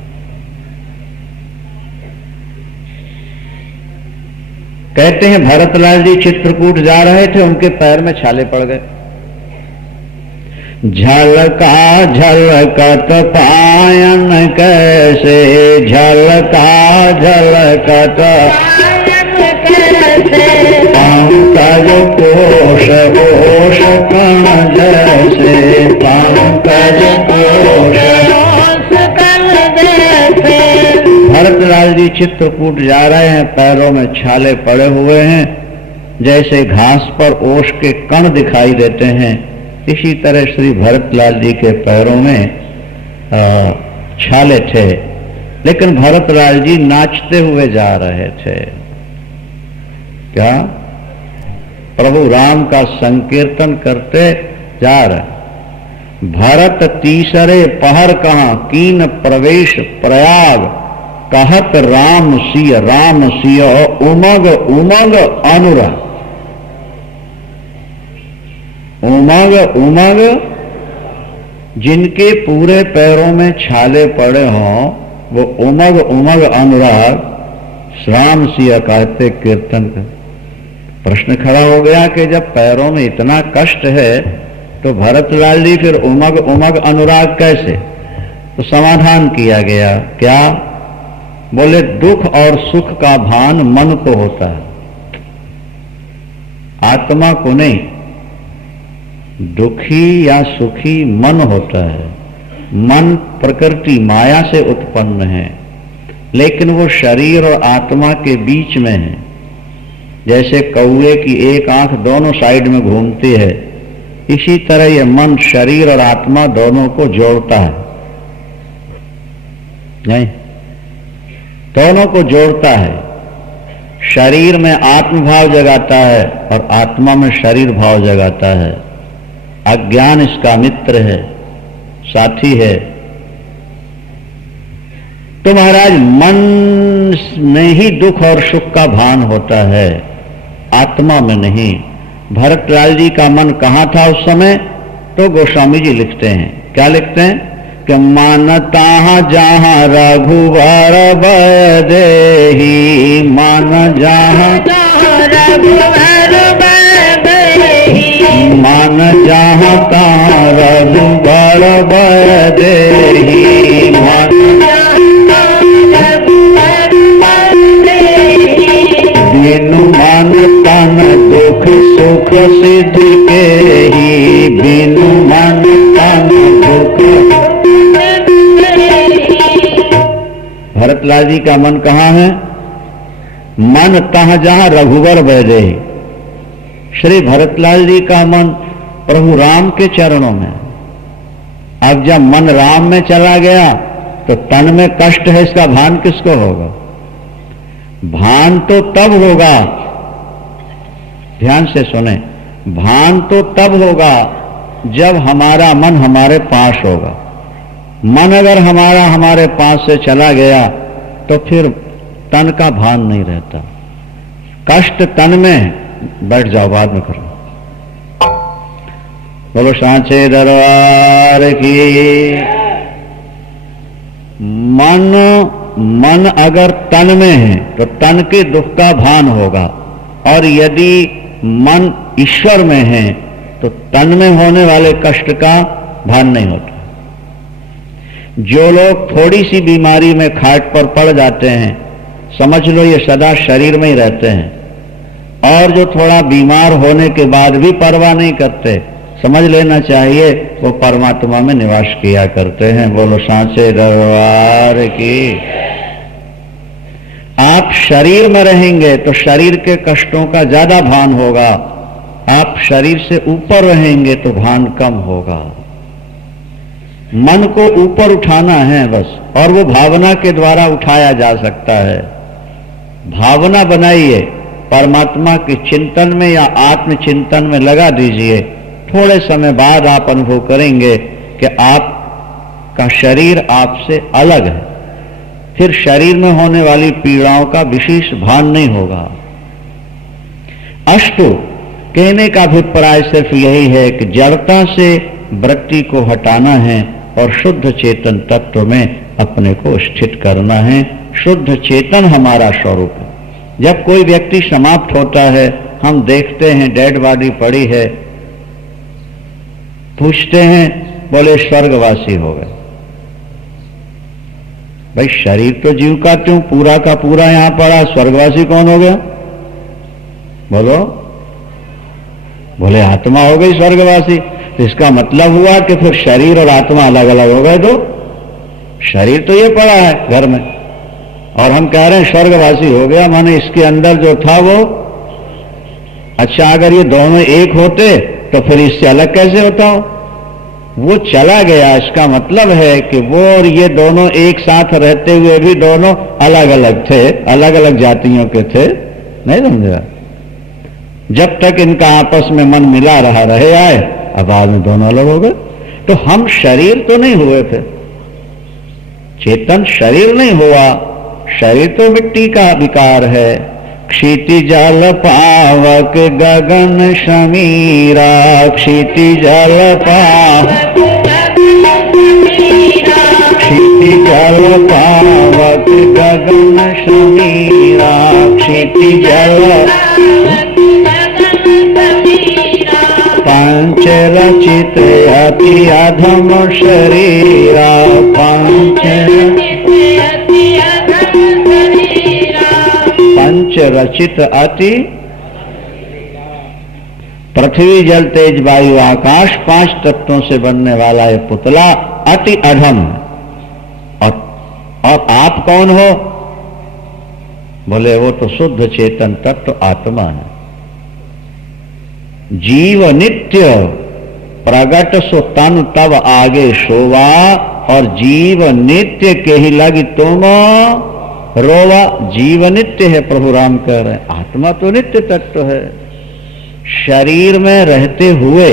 कहते हैं भरतलाल जी चित्रकूट जा रहे थे, उनके पैर में छाले पड़ गए। झलका झलकत पायन कैसे, झलका झलकत पंकज कोश कोश कण जैसे, पंकज कोश कण जैसे। भरतलाल जी चित्रकूट जा रहे हैं, पैरों में छाले पड़े हुए हैं, जैसे घास पर ओश के कण दिखाई देते हैं। इसी तरह श्री भरतलाल जी के पैरों में छाले थे, लेकिन भरतलाल जी नाचते हुए जा रहे थे। क्या? प्रभु राम का संकीर्तन करते जा रहे। भरत तीसरे पहर कहां कीन प्रवेश प्रयाग, कहत राम सिय उमग उमग अनुराग। उमग उमग, जिनके पूरे पैरों में छाले पड़े हों वो उमग उमग अनुराग राम सिया कहते कीर्तन कर। प्रश्न खड़ा हो गया कि जब पैरों में इतना कष्ट है तो भरतलाल जी फिर उमग उमग अनुराग कैसे? तो समाधान किया गया। क्या? बोले दुख और सुख का भान मन को होता है, आत्मा को नहीं। दुखी या सुखी मन होता है। मन प्रकृति माया से उत्पन्न है, लेकिन वो शरीर और आत्मा के बीच में है। जैसे कौवे की एक आंख दोनों साइड में घूमती है, इसी तरह ये मन शरीर और आत्मा दोनों को जोड़ता है। नहीं, दोनों को जोड़ता है। शरीर में आत्म भाव जगाता है और आत्मा में शरीर भाव जगाता है। अज्ञान इसका मित्र है, साथी है। तो महाराज मन में ही दुख और सुख का भान होता है, आत्मा में नहीं। भरतलाल जी का मन कहां था उस समय? तो गोस्वामी जी लिखते हैं, क्या लिखते हैं कि मानता जहाँ रघुवर भय देहि, मान जहाँ रघुवर भय देहि, मान जहाँ तहाँ रघुवर भय देहि, मान बिनु मन तन दुख सुख सिद्धि के ही, बिनु मन तन दुख। भरतलाल जी का मन कहाँ है? मन तह जहाँ रघुवर बैदे। श्री भरतलाल जी का मन प्रभु राम के चरणों में। अब जब मन राम में चला गया तो तन में कष्ट है, इसका भान किसको होगा? भान तो तब होगा, ध्यान से सुने, भान तो तब होगा जब हमारा मन हमारे पास होगा। मन अगर हमारा हमारे पास से चला गया तो फिर तन का भान नहीं रहता। कष्ट तन में, बैठ जाओ बाद में करो। बोलो सांचे दरबार की। मन अगर तन में है तो तन के दुख का भान होगा, और यदि मन ईश्वर में है तो तन में होने वाले कष्ट का भान नहीं होता। जो लोग थोड़ी सी बीमारी में खाट पर पड़ जाते हैं, समझ लो ये सदा शरीर में ही रहते हैं, और जो थोड़ा बीमार होने के बाद भी परवाह नहीं करते, समझ लेना चाहिए वो परमात्मा में निवास किया करते हैं। बोलो सांचे दरबार की। आप शरीर में रहेंगे तो शरीर के कष्टों का ज्यादा भान होगा, आप शरीर से ऊपर रहेंगे तो भान कम होगा। मन को ऊपर उठाना है बस, और वो भावना के द्वारा उठाया जा सकता है। भावना बनाइए, परमात्मा के चिंतन में या आत्मचिंतन में लगा दीजिए। थोड़े समय बाद आप अनुभव करेंगे कि आपका शरीर आपसे अलग है, फिर शरीर में होने वाली पीड़ाओं का विशेष भान नहीं होगा। अष्टु कहने का अभिप्राय सिर्फ यही है कि जड़ता से वृत्ति को हटाना है और शुद्ध चेतन तत्व में अपने को स्थित करना है। शुद्ध चेतन हमारा स्वरूप है। जब कोई व्यक्ति समाप्त होता है, हम देखते हैं डेड बॉडी पड़ी है, पूछते हैं, बोले स्वर्गवासी हो गए। भाई शरीर तो जीव का क्यों पूरा का पूरा यहां पड़ा, स्वर्गवासी कौन हो गया? बोलो। बोले आत्मा हो गई स्वर्गवासी। इसका मतलब हुआ कि फिर शरीर और आत्मा अलग अलग हो गए। तो शरीर तो ये पड़ा है घर में, और हम कह रहे हैं स्वर्गवासी हो गया, माने इसके अंदर जो था वो। अच्छा, अगर ये दोनों एक होते तो फिर इससे अलग कैसे होता हो? वो चला गया, इसका मतलब है कि वो और ये दोनों एक साथ रहते हुए भी दोनों अलग अलग थे, अलग अलग जातियों के थे। नहीं समझा? जब तक इनका आपस में मन मिला रहे आए, अब बाद में दोनों अलग हो गए। तो हम शरीर तो नहीं हुए थे, चेतन शरीर नहीं हुआ, शरीर तो मिट्टी का विकार है। क्षिति जल पावक गगन समीरा, क्षिति जल पावक, क्षिति जल पावक गगन समीरा, क्षिति जल पंच रचित अति अधम शरीरा, पंच रचित अति, पृथ्वी जल तेज वायु आकाश 5 तत्वों से बनने वाला ये पुतला अति अधम है। और आप कौन हो? बोले वो तो शुद्ध चेतन तत्व आत्मा है। जीव नित्य प्रगट सो तन तब आगे शोभा, और जीव नित्य के ही लगी तुम रोवा। जीव नित्य है, प्रभु राम कह रहे हैं, आत्मा तो नित्य तत्व है। शरीर में रहते हुए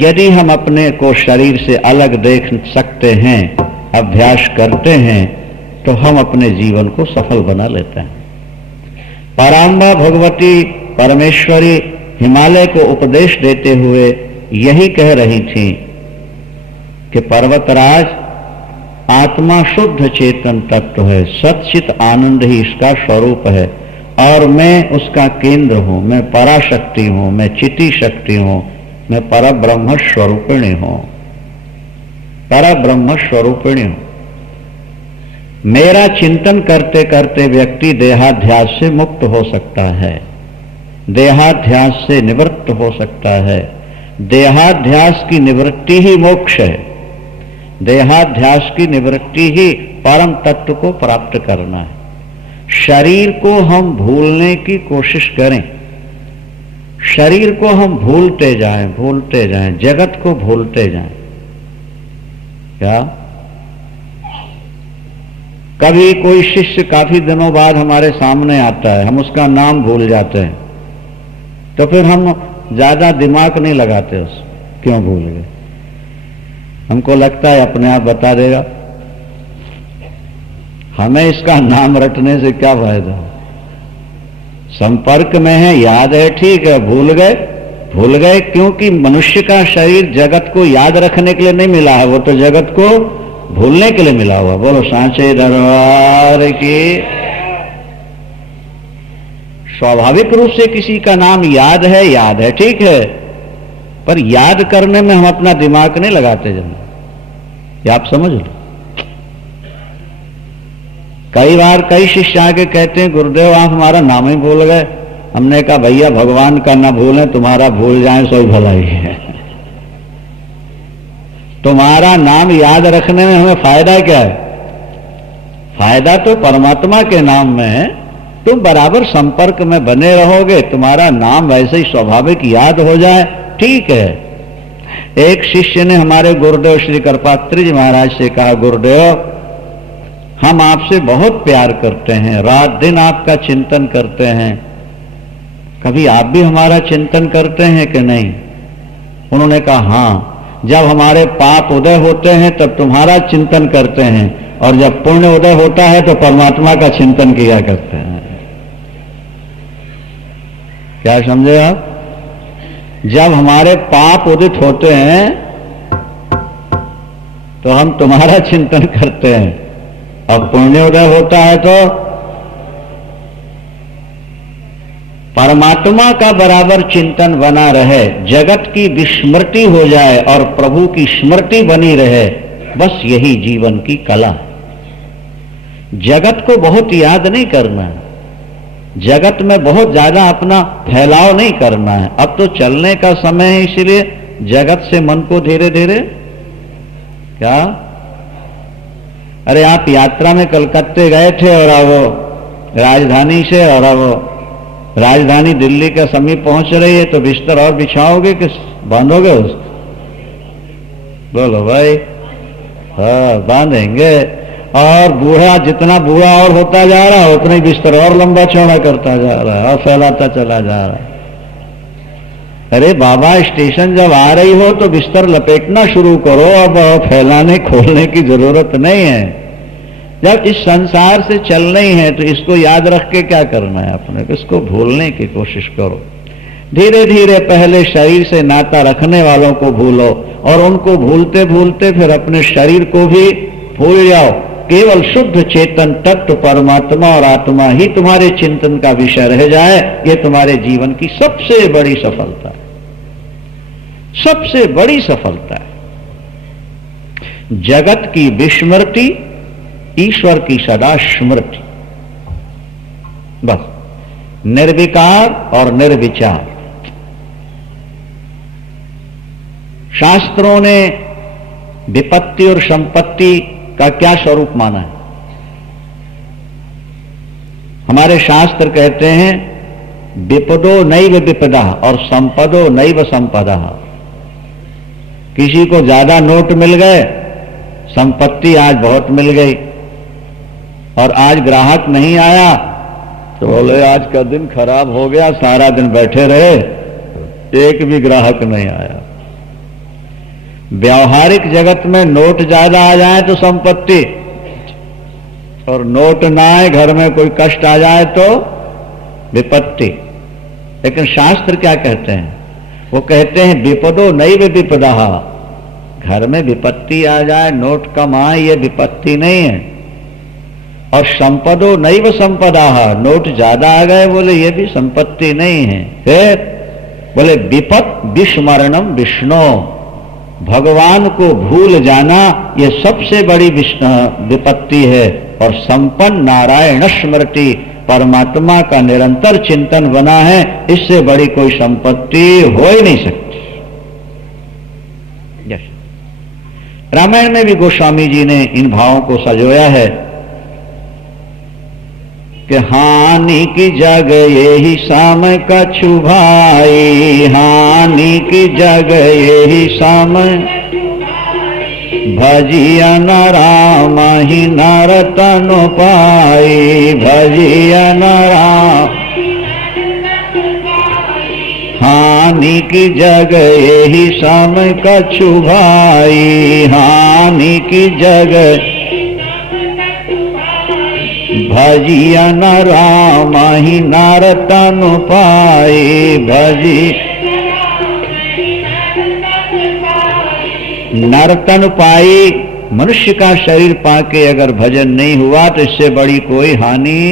यदि हम अपने को शरीर से अलग देख सकते हैं, अभ्यास करते हैं, तो हम अपने जीवन को सफल बना लेते हैं। पराम्बा भगवती परमेश्वरी हिमालय को उपदेश देते हुए यही कह रही थी कि पर्वतराज, आत्मा शुद्ध चेतन तत्व है, सच्चित आनंद ही इसका स्वरूप है और मैं उसका केंद्र हूं, मैं पराशक्ति हूं, मैं चिति शक्ति हूं, मैं परब्रह्म स्वरूपिणी हूं, परब्रह्म स्वरूपिणी हूं। मेरा चिंतन करते करते व्यक्ति देहाध्यास से मुक्त हो सकता है, देहाध्यास से निवृत्त हो सकता है। देहाध्यास की निवृत्ति ही मोक्ष है, देहाध्यास की निवृत्ति ही परम तत्व को प्राप्त करना है। शरीर को हम भूलने की कोशिश करें, शरीर को हम भूलते जाएं, जगत को भूलते जाएं। क्या कभी कोई शिष्य काफी दिनों बाद हमारे सामने आता है, हम उसका नाम भूल जाते हैं, तो फिर हम ज्यादा दिमाग नहीं लगाते उस, क्यों भूल गए? हमको लगता है अपने आप बता देगा। हमें इसका नाम रटने से क्या फायदा? संपर्क में है, याद है, ठीक है, भूल गए क्योंकि मनुष्य का शरीर जगत को याद रखने के लिए नहीं मिला है, वो तो जगत को भूलने के लिए मिला हुआ। बोलो सांचे दरबार की। स्वाभाविक रूप से किसी का नाम याद है, ठीक है, पर याद करने में हम अपना दिमाग नहीं लगाते जरा, ये आप समझ लो। कई बार कई शिष्य आके कहते हैं, गुरुदेव आप हमारा नाम ही भूल गए। हमने कहा भैया भगवान का ना भूलें, तुम्हारा भूल जाए सो ही भलाई है। तुम्हारा नाम याद रखने में हमें फायदा क्या है? फायदा तो परमात्मा के नाम में है। तुम बराबर संपर्क में बने रहोगे, तुम्हारा नाम वैसे ही स्वाभाविक याद हो जाए, ठीक है। एक शिष्य ने हमारे गुरुदेव श्री कृपात्री जी महाराज से कहा, गुरुदेव हम आपसे बहुत प्यार करते हैं, रात दिन आपका चिंतन करते हैं, कभी आप भी हमारा चिंतन करते हैं कि नहीं? उन्होंने कहा हाँ, जब हमारे पाप उदय होते हैं तब तुम्हारा चिंतन करते हैं, और जब पुण्य उदय होता है तो परमात्मा का चिंतन किया करते हैं। क्या समझे आप? जब हमारे पाप उदित होते हैं तो हम तुम्हारा चिंतन करते हैं, अब पुण्योदय होता है तो परमात्मा का बराबर चिंतन बना रहे, जगत की विस्मृति हो जाए और प्रभु की स्मृति बनी रहे, बस यही जीवन की कला है। जगत को बहुत याद नहीं करना है, जगत में बहुत ज्यादा अपना फैलाव नहीं करना है। अब तो चलने का समय है, इसलिए जगत से मन को धीरे धीरे। क्या? अरे आप यात्रा में कलकत्ते गए थे और अब राजधानी से, और अब राजधानी दिल्ली के समीप पहुंच रही है, तो बिस्तर और बिछाओगे कि बांधोगे उसको? बोलो भाई। हाँ, बांधेंगे। और बूढ़ा जितना बूढ़ा और होता जा रहा है उतना ही बिस्तर और लंबा चौड़ा करता जा रहा है और फैलाता चला जा रहा है। अरे बाबा, स्टेशन जब आ रही हो तो बिस्तर लपेटना शुरू करो, अब फैलाने खोलने की जरूरत नहीं है। जब इस संसार से चलना ही है तो इसको याद रख के क्या करना है अपने, इसको भूलने की कोशिश करो। धीरे धीरे पहले शरीर से नाता रखने वालों को भूलो, और उनको भूलते भूलते फिर अपने शरीर को भी भूल जाओ। केवल शुद्ध चेतन तत्व परमात्मा और आत्मा ही तुम्हारे चिंतन का विषय रह जाए, ये तुम्हारे जीवन की सबसे बड़ी सफलता है, सबसे बड़ी सफलता है। जगत की विस्मृति, ईश्वर की सदा स्मृति, बस निर्विकार और निर्विचार। शास्त्रों ने विपत्ति और संपत्ति का क्या स्वरूप माना है? हमारे शास्त्र कहते हैं विपदो नैव विपदा और संपदो नैव संपदा। किसी को ज्यादा नोट मिल गए, संपत्ति आज बहुत मिल गई, और आज ग्राहक नहीं आया तो बोले आज का दिन खराब हो गया, सारा दिन बैठे रहे, एक भी ग्राहक नहीं आया। व्यावहारिक जगत में नोट ज्यादा आ जाए तो संपत्ति, और नोट ना आए, घर में कोई कष्ट आ जाए तो विपत्ति। लेकिन शास्त्र क्या कहते हैं? वो कहते हैं विपदो नैव विपदा, घर में विपत्ति आ जाए, नोट कम आए, ये विपत्ति नहीं है। और संपदो नैव संपदा, नोट ज्यादा आ गए, बोले ये भी संपत्ति नहीं है। फिर बोले विपत विस्मरणम विष्णु, भगवान को भूल जाना ये सबसे बड़ी विपत्ति है। और संपन्न नारायण स्मृति, परमात्मा का निरंतर चिंतन बना है, इससे बड़ी कोई संपत्ति हो ही नहीं सकती। रामायण में भी गोस्वामी जी ने इन भावों को सजोया है कि हानि की जगह यही समय कछु भाई, हानि की जगह यही समय भजिया न राम ही नर तनु पाई, भजिया न राम। हानि की जगह यही समय कछु भाई, हानि की जगह भजिया न राम ही नर तनु पाई, भजी नर तनु पाई। मनुष्य का शरीर पाके अगर भजन नहीं हुआ तो इससे बड़ी कोई हानि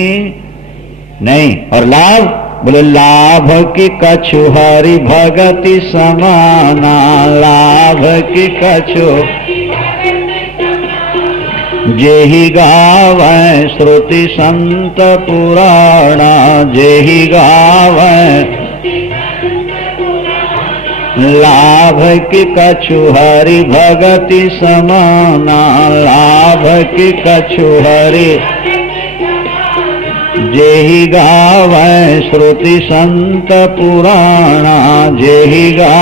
नहीं। और लाभ, बोले लाभ की कछु हरि भगति समाना, लाभ की कछु जेहि गावै श्रुति संत पुराणा, जेहि गावै लाभ की कछु हरि भगति समाना, लाभ की कछु हरि जेहि गावै श्रुति संत पुराणा, जेहि गा।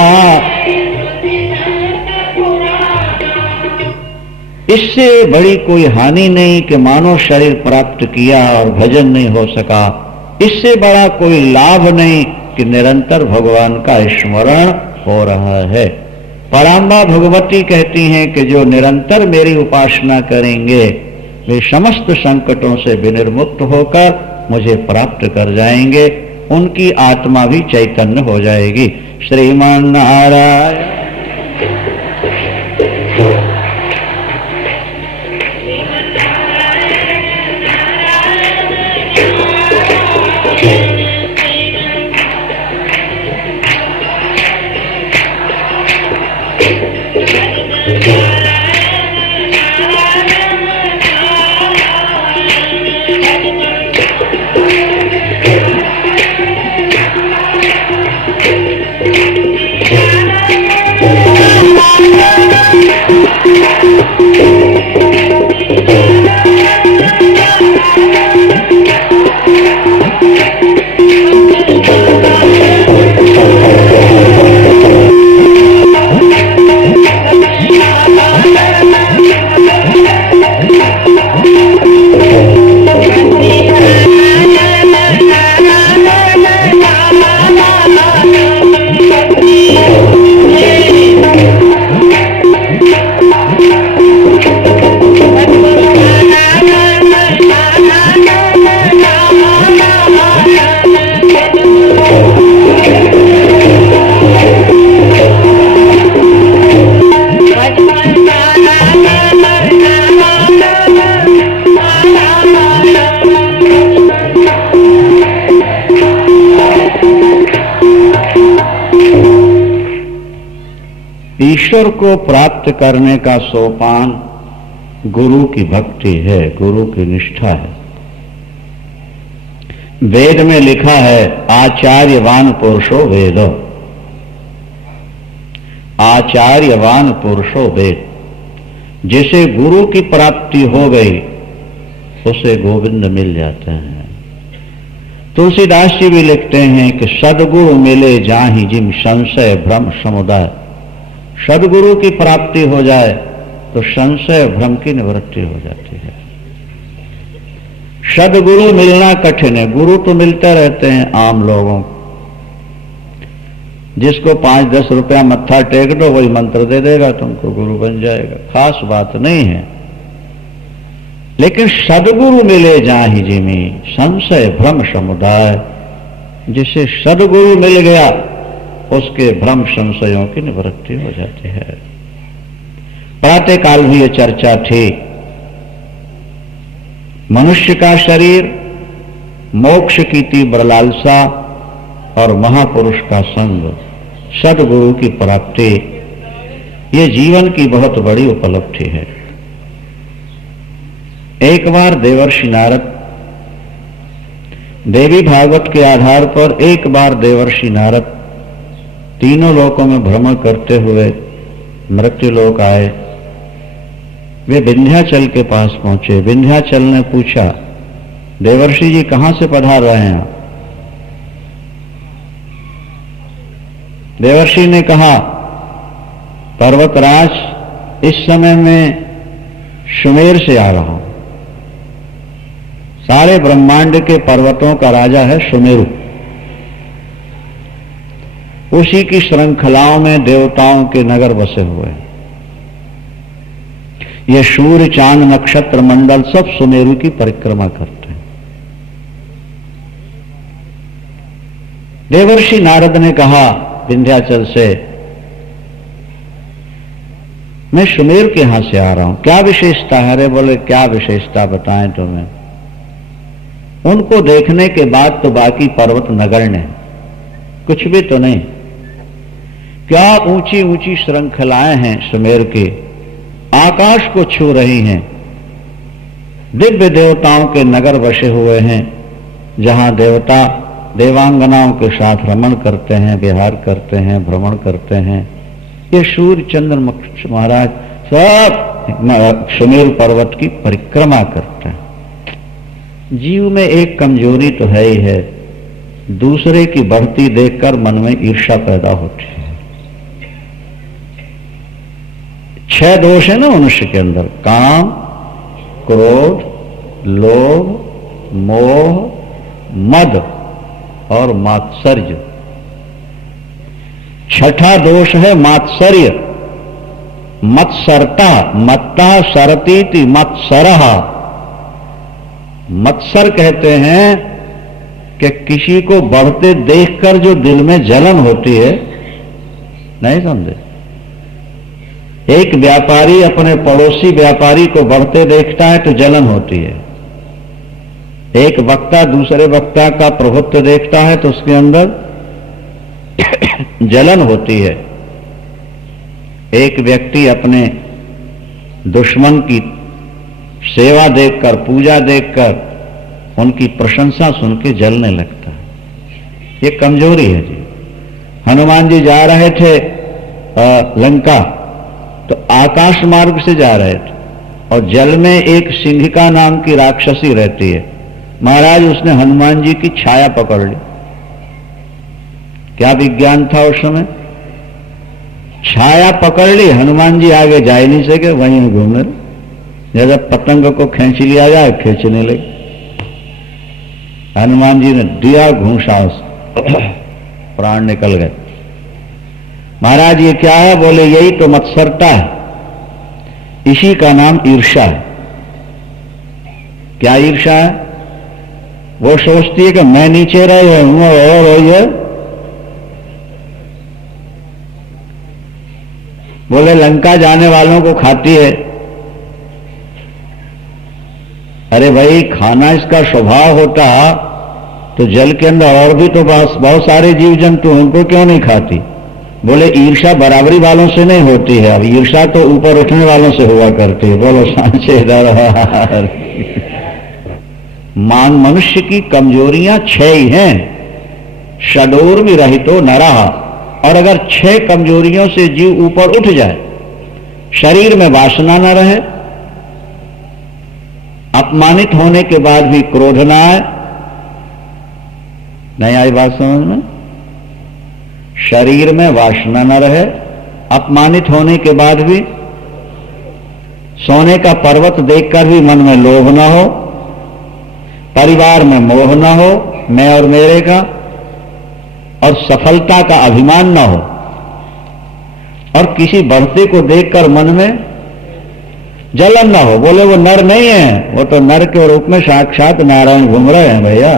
इससे बड़ी कोई हानि नहीं कि मानव शरीर प्राप्त किया और भजन नहीं हो सका। इससे बड़ा कोई लाभ नहीं कि निरंतर भगवान का स्मरण हो रहा है। पराम्बा भगवती कहती हैं कि जो निरंतर मेरी उपासना करेंगे वे समस्त संकटों से विनिर्मुक्त होकर मुझे प्राप्त कर जाएंगे, उनकी आत्मा भी चैतन्य हो जाएगी। श्रीमान नारायण। ईश्वर को प्राप्त करने का सोपान गुरु की भक्ति है, गुरु की निष्ठा है। वेद में लिखा है आचार्यवान पुरुषो वेद, आचार्यवान पुरुषो वेद। जिसे गुरु की प्राप्ति हो गई उसे गोविंद मिल जाते हैं। तुलसीदास जी भी लिखते हैं कि सदगुरु मिले जाहि जिम संशय भ्रम समुदाय। सदगुरु की प्राप्ति हो जाए तो संशय भ्रम की निवृत्ति हो जाती है। सदगुरु मिलना कठिन है। गुरु तो मिलते रहते हैं आम लोगों को, जिसको 5-10 रुपया मत्था टेक दो वही मंत्र दे देगा, तुमको गुरु बन जाएगा, खास बात नहीं है। लेकिन सदगुरु मिले जाहि जिमी संशय भ्रम समुदाय। जिसे सदगुरु मिल गया उसके भ्रम संशयों की निवृत्ति हो जाती है। प्रातः काल भी ये चर्चा थी। मनुष्य का शरीर, मोक्ष की तीव्र लालसा और महापुरुष का संग, सद्गुरु की प्राप्ति, ये जीवन की बहुत बड़ी उपलब्धि है। एक बार देवर्षि नारद, देवी भागवत के आधार पर एक बार देवर्षि नारद तीनों लोकों में भ्रमण करते हुए मृत्युलोक आए। वे विंध्याचल के पास पहुंचे। विंध्याचल ने पूछा, देवर्षि जी कहां से पधार रहे हैं आप? देवर्षि ने कहा, पर्वतराज, इस समय मैं सुमेर से आ रहा हूं। सारे ब्रह्मांड के पर्वतों का राजा है सुमेरु। उसी की श्रृंखलाओं में देवताओं के नगर बसे हुए हैं। ये सूर्य, चांद, नक्षत्र मंडल सब सुमेरु की परिक्रमा करते हैं। देवर्षि नारद ने कहा विंध्याचल से, मैं सुमेरु के यहां से आ रहा हूं, क्या विशेषता है? अरे बोले, क्या विशेषता बताएं तुम्हें? उनको देखने के बाद तो बाकी पर्वत नगण्य है, कुछ भी तो नहीं। क्या ऊंची ऊंची श्रृंखलाएं हैं सुमेरु की, आकाश को छू रही हैं। दिव्य देवताओं के नगर बसे हुए हैं, जहां देवता देवांगनाओं के साथ रमण करते हैं, विहार करते हैं, भ्रमण करते हैं। ये सूर्य, चंद्र, महाराज सब सुमेरु पर्वत की परिक्रमा करते हैं। जीव में एक कमजोरी तो है ही है, दूसरे की बढ़ती देखकर मन में ईर्ष्या पैदा होती है। 6 दोष है ना मनुष्य के अंदर, काम, क्रोध, लोभ, मोह, मद और मात्सर्य। 6ठा दोष है मात्सर्य। मत्सरता, मत्ता सरतीति मत्सरः। मत्सर कहते हैं कि किसी को बढ़ते देखकर जो दिल में जलन होती है, नहीं समझे? एक व्यापारी अपने पड़ोसी व्यापारी को बढ़ते देखता है तो जलन होती है। एक वक्ता दूसरे वक्ता का प्रभुत्व देखता है तो उसके अंदर जलन होती है। एक व्यक्ति अपने दुश्मन की सेवा देखकर, पूजा देखकर उनकी प्रशंसा सुन के जलने लगता है। ये कमजोरी है जी। हनुमान जी जा रहे थे लंका, तो आकाश मार्ग से जा रहे थे और जल में एक सिंहिका नाम की राक्षसी रहती है। महाराज, उसने हनुमान जी की छाया पकड़ ली। क्या विज्ञान था उस समय? छाया पकड़ ली, हनुमान जी आगे जा ही नहीं सके, वहीं घूमने लगे। जैसे पतंग को खींच लिया जाए, खींचने लगे। हनुमान जी ने दिया घूंसा, प्राण निकल गए। महाराज ये क्या है? बोले यही तो मत्सरता है, इसी का नाम ईर्ष्या है। क्या ईर्ष्या है? वो सोचती है कि मैं नीचे रहे हूं और ये बोले लंका जाने वालों को खाती है। अरे भाई, खाना इसका स्वभाव होता तो जल के अंदर और भी तो बहुत सारे जीव जंतु, उनको क्यों नहीं खाती? बोले ईर्ष्या बराबरी वालों से नहीं होती है, अब ईर्ष्या तो ऊपर उठने वालों से हुआ करती है। बोलो सांचे दरबार। मान मनुष्य की कमजोरियां 6 ही हैं। षडोर्मि रहितो नरः। और अगर 6 कमजोरियों से जीव ऊपर उठ जाए, शरीर में वासना न रहे, अपमानित होने के बाद भी क्रोध न आए। नहीं आई बात समझ में? शरीर में वासना न रहे, अपमानित होने के बाद भी, सोने का पर्वत देखकर भी मन में लोभ न हो, परिवार में मोह न हो, मैं और मेरे का, और सफलता का अभिमान न हो, और किसी बढ़ते को देखकर मन में जलन न हो। बोले वो नर नहीं है, वो तो नर के रूप में साक्षात नारायण घूम रहे हैं भैया।